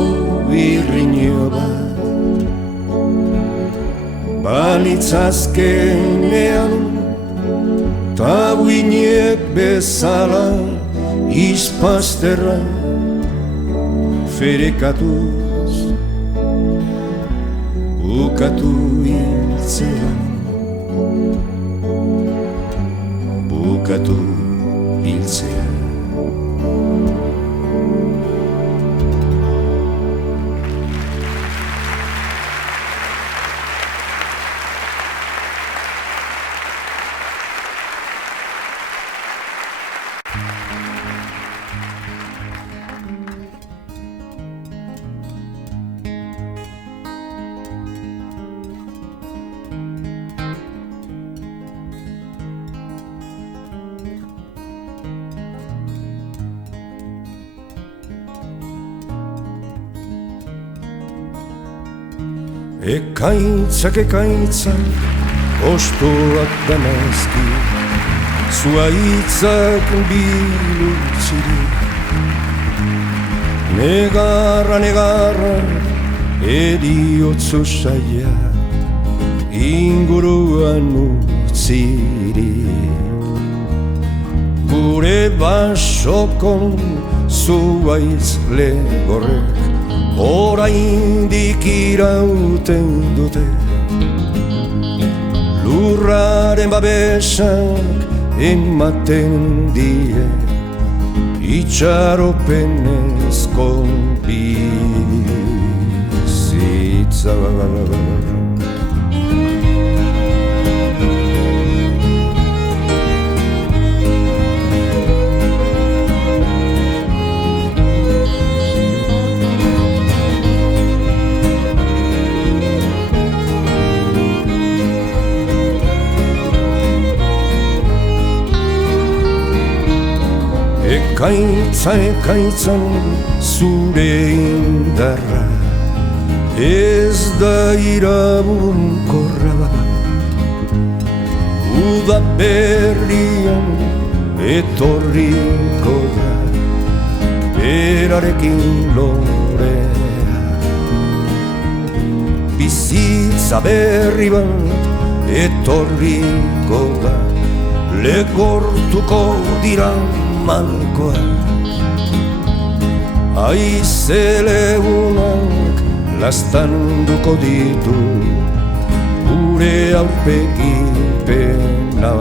birriño bat balitzazkenean, tabuinek bezala izpazterra ferekatuz bukatu hiltzean, bukatu hiltzean. Ekaitzak ostoak danazki, zuaitzak bilutziri. Negarra, negarra, eriotzo saia, inguruan utziri. Gure basokon zuaitz legorrek oraindik irauten dute, lurraren babesak ematen die itxaropenezko bizitza. Ekaitza, ekaitzan zure indarra ez da iraunkorra bat. Uda berrian etorriko da berarekin lorea. Bizitza berri bat etorriko da, legortuko dira malkoak. Aizelegunak lastanduko ditu gure aurpegipena.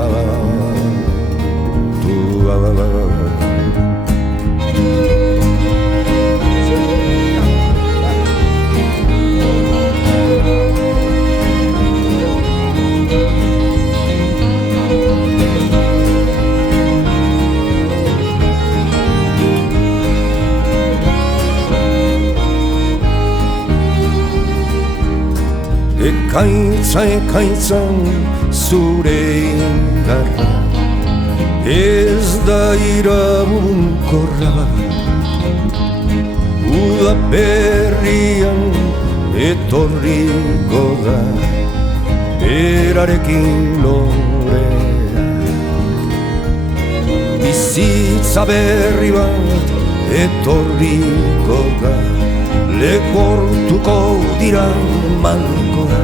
Ekaitza, ekaitzan zure indarra ez da iraunkorra bat. Uda berrian etorriko da berarekin lorea. Bizitza berri bat etorriko da, leportuko dira malkoa.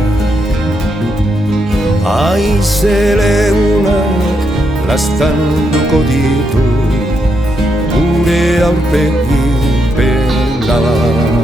Haize leunak lastanduko ditu gure aurpegi pelatu.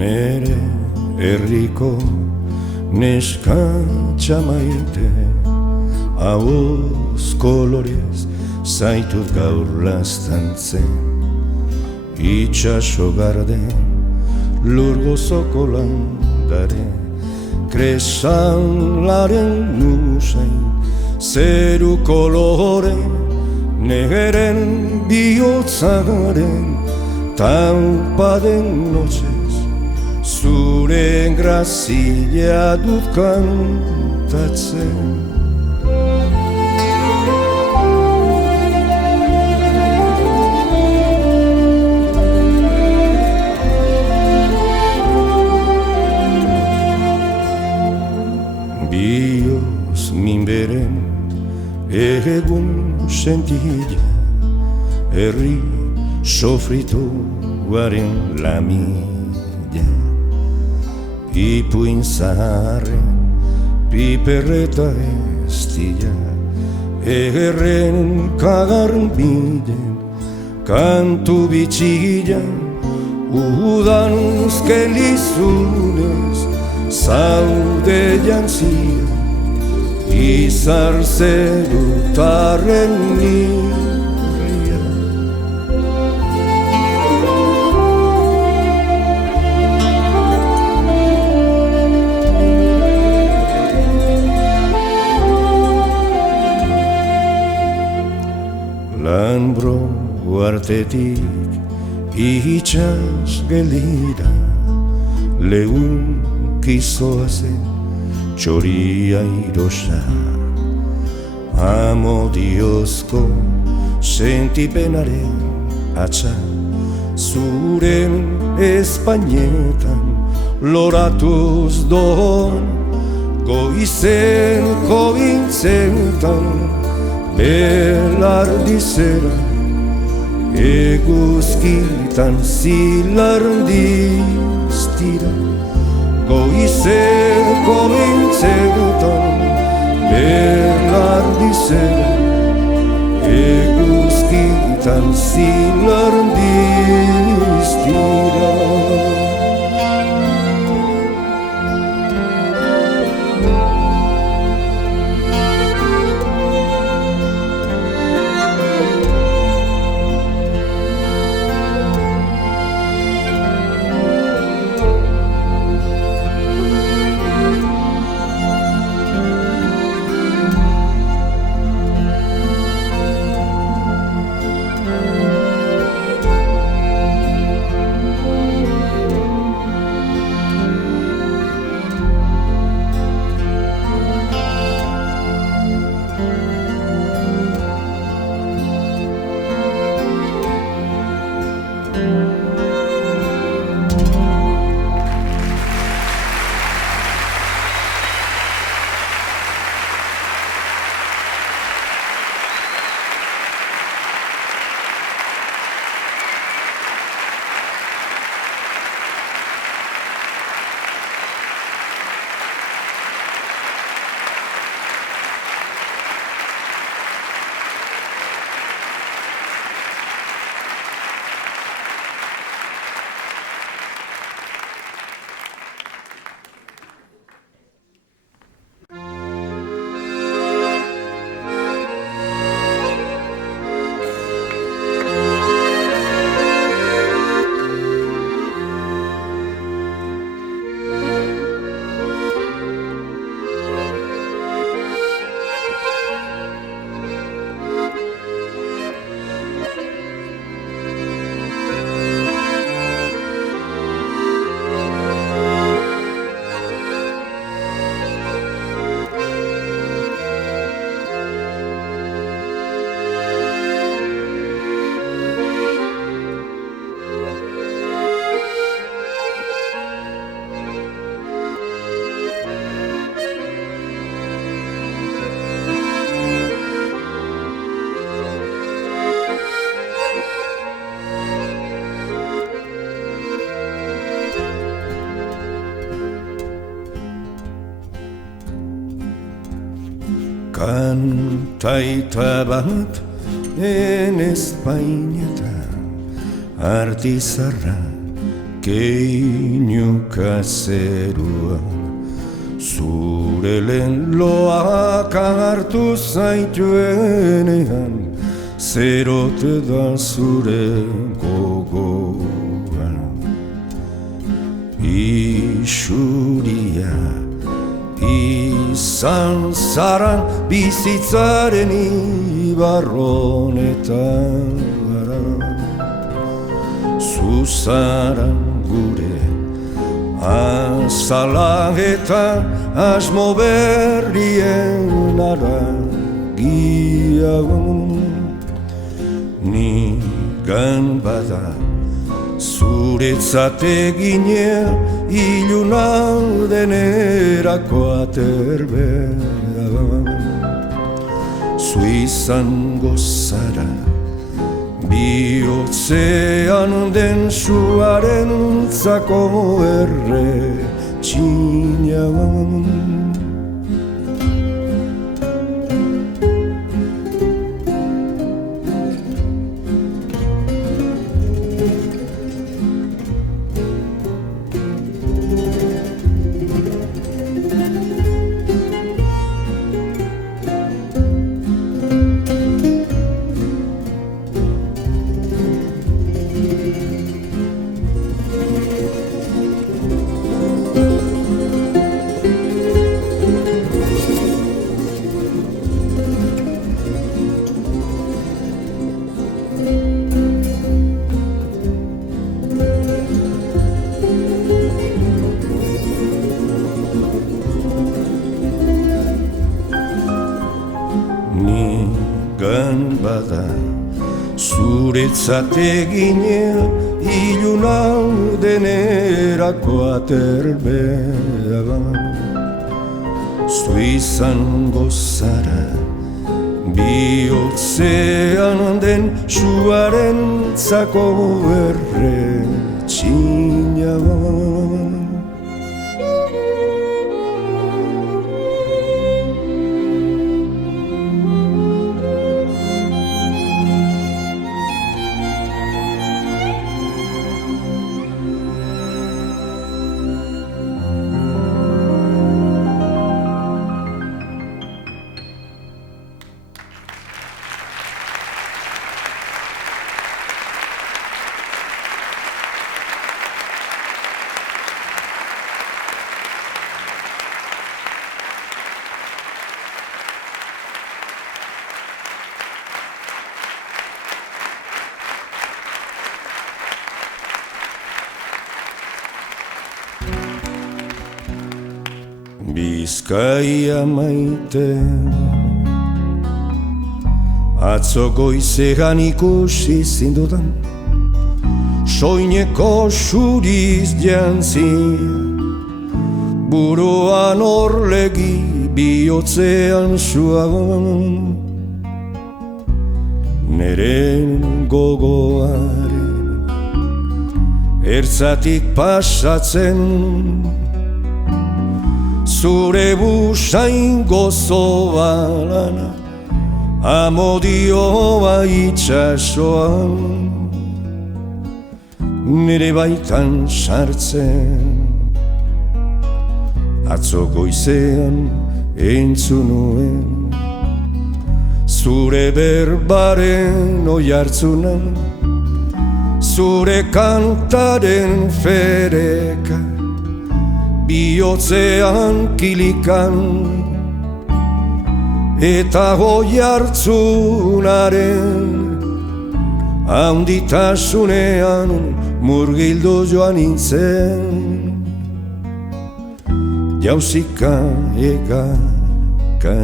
Nere herriko neskatxa maite, ahoz kolorez zaitut gaur lastantzen, itxaso garden lur gozoko landare, kresalaren nusain zeru kolore, negeren bihotzagaren taupaden noche, zure grazia dut kantatzen. Bioz minberen egun sentila, herri sofrituaren lamila, ipuin zaharren piperreta estila, egerren kagarbilen kantu bitxila, udan uzkelizunez zaude jantzia, izar zerutarren nirria. Lanbro uartetik itxas geldira, lehun kizoazen txoria irosa, amodiozko sentipenaren atxa, zuren espainetan loratuz doan, goizenko bintzetan belardizera, eguzkitan zilardiztira, goizeko bintzetan belardizera, eguzkitan zilardiztira. taita bat Espainetan artizarra keinuka zeruan zure lehen loak hartu zaituenean zerote da zure gogoan isuria izan zaran bizitzaren ibarronetan zuzaran gure azala eta asmo berrien aragia nigan bada zuretzat eginea iluna denerako aterbea zu izango zara bihotzean den suaren zako erretxina nigan bada zuretzat eginea iluna denerako aterbea zu izango zara bihotzean den suaren zako erretxina Bizkaia maite atzo goizean ikusi zindudan soineko suriz jantzia buruan orlegi bihotzean suagon neren gogoaren ertzatik pasatzen zure busain gozo balana amodioa itxasoan nire baitan sartzen atzo goizean entzun nuen zure berbaren oihartzunan zure kantaren fereka bihotzean kilikan eta oihartzunaren handitasunean murgildu joan nintzen jauzika egaka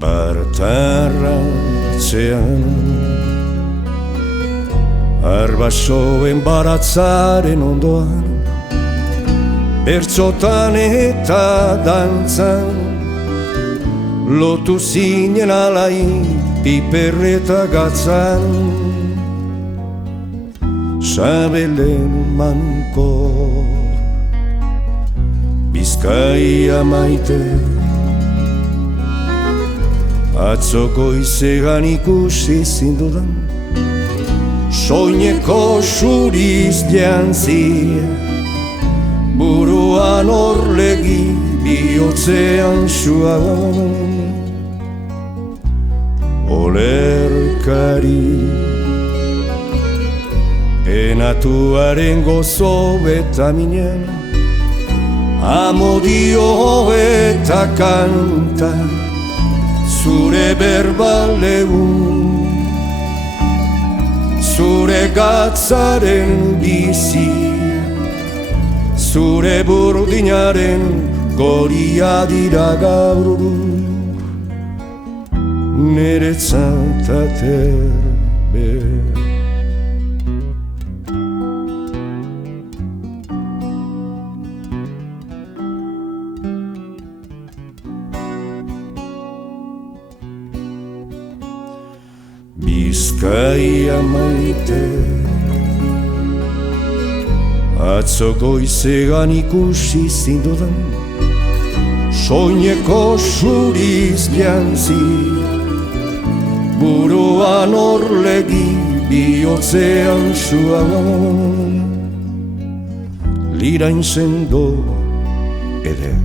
bartarratzean arbasoen baratzaren ondoan bertsotan eta dantzan lotu zinen alai piperreta gatzan, sabelen manko, Bizkaia maite. Atzoko izegan ikusi zindudan, soineko suriz jantzi, buruan orlegi bihotzean suagon. Olerkari penatuaren gozo betaminen, amodio eta kanta, zure berbaleun, zure gatzaren bizi, zure burdinaren goria dira gaur, niretzat aterbe. Bizkaia maite, atzoko izegan ikusi zindudan, soineko suriz jantzi, buruan orlegi bihotzean suagon. Lirain sendo eder.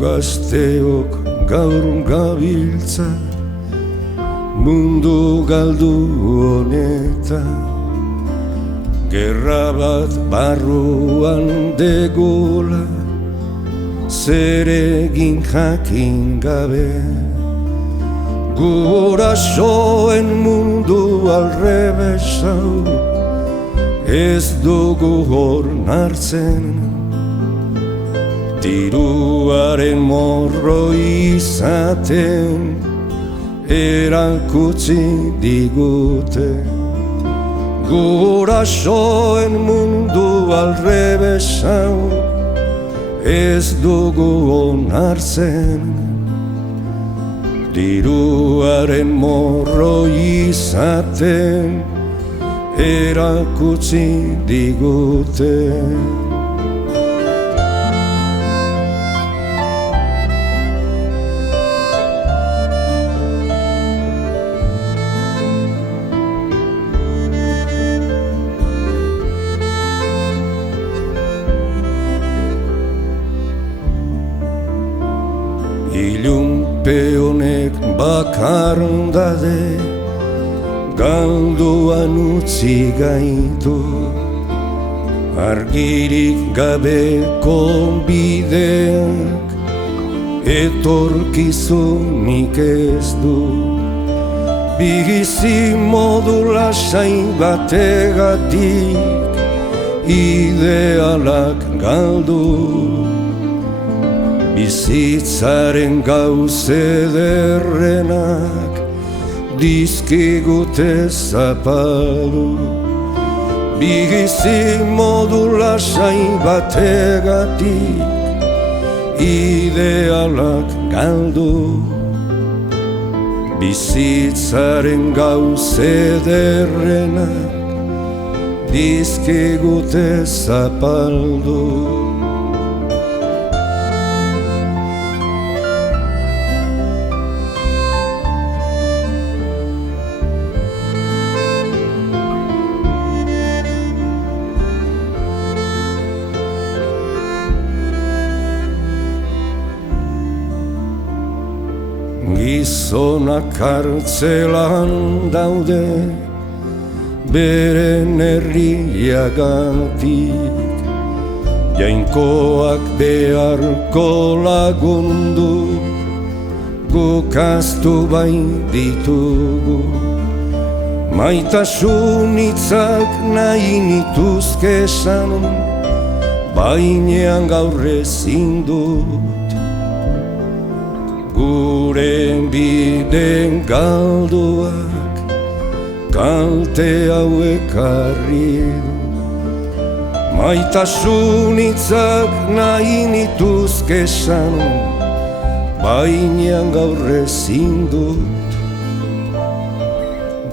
Gazteok gaur gabiltza mundu galdu honetan, gerra bat barruan degola, zer egin jakin gabe, gurasoen mundu alrebesau, ez dugu hor nartzen, diruaren morro izaten erakutsi digute, gurasoen mundu alrebesau, ez dugu onartzen, diruaren morro izaten erakutsi digute. Ilunpe honek bakardade galduan utzi gaitu, argirik gabeko bideak etorkizunik ez du, bizi modu lasai bategatik idealak galdu, bizitzaren gauz ederrenak dizkigute zapaldu, bizi modu lasai bategatik idealak galdu, bizitzaren gauz ederrenak dizkigute zapaldu. Gizonak kartzelan daude beren herriagatik, Jainkoak beharko lagundu, guk ahaztu bain ditugu. Maitasun hitzak nahi nituzke esan, bainean gaur ezin dut. Gure biden galduak kalte hauek harri du. Maitasun hitzak nahi nituzke esan, bainean gaur ezin dut.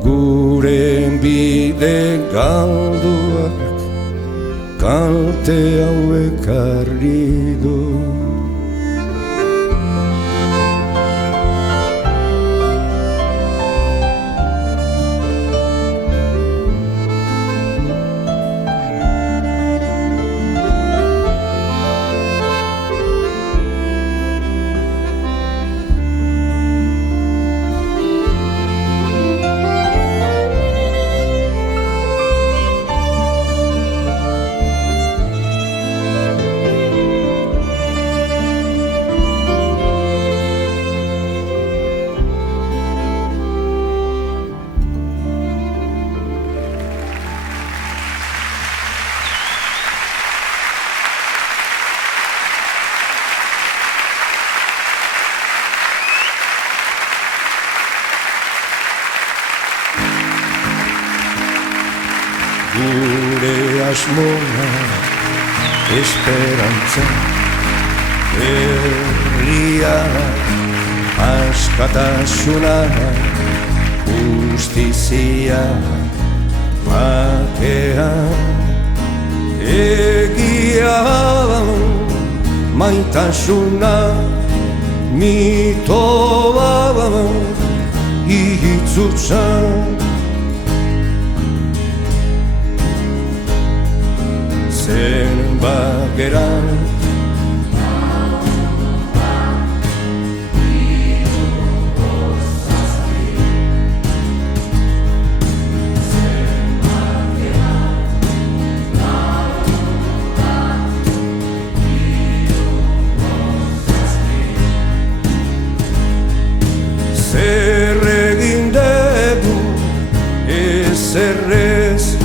Gure bide galduak kalte hauek harri du. Gure asmoa, esperantza, herria, askatasuna, justizia, bakea, egia, maitasuna, mitoa, itzutza. Zenbat gera zer egin dugu ezer ez,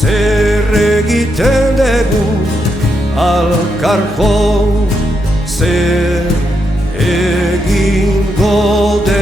zer egiten dugu alkarko, zer egingo dugu.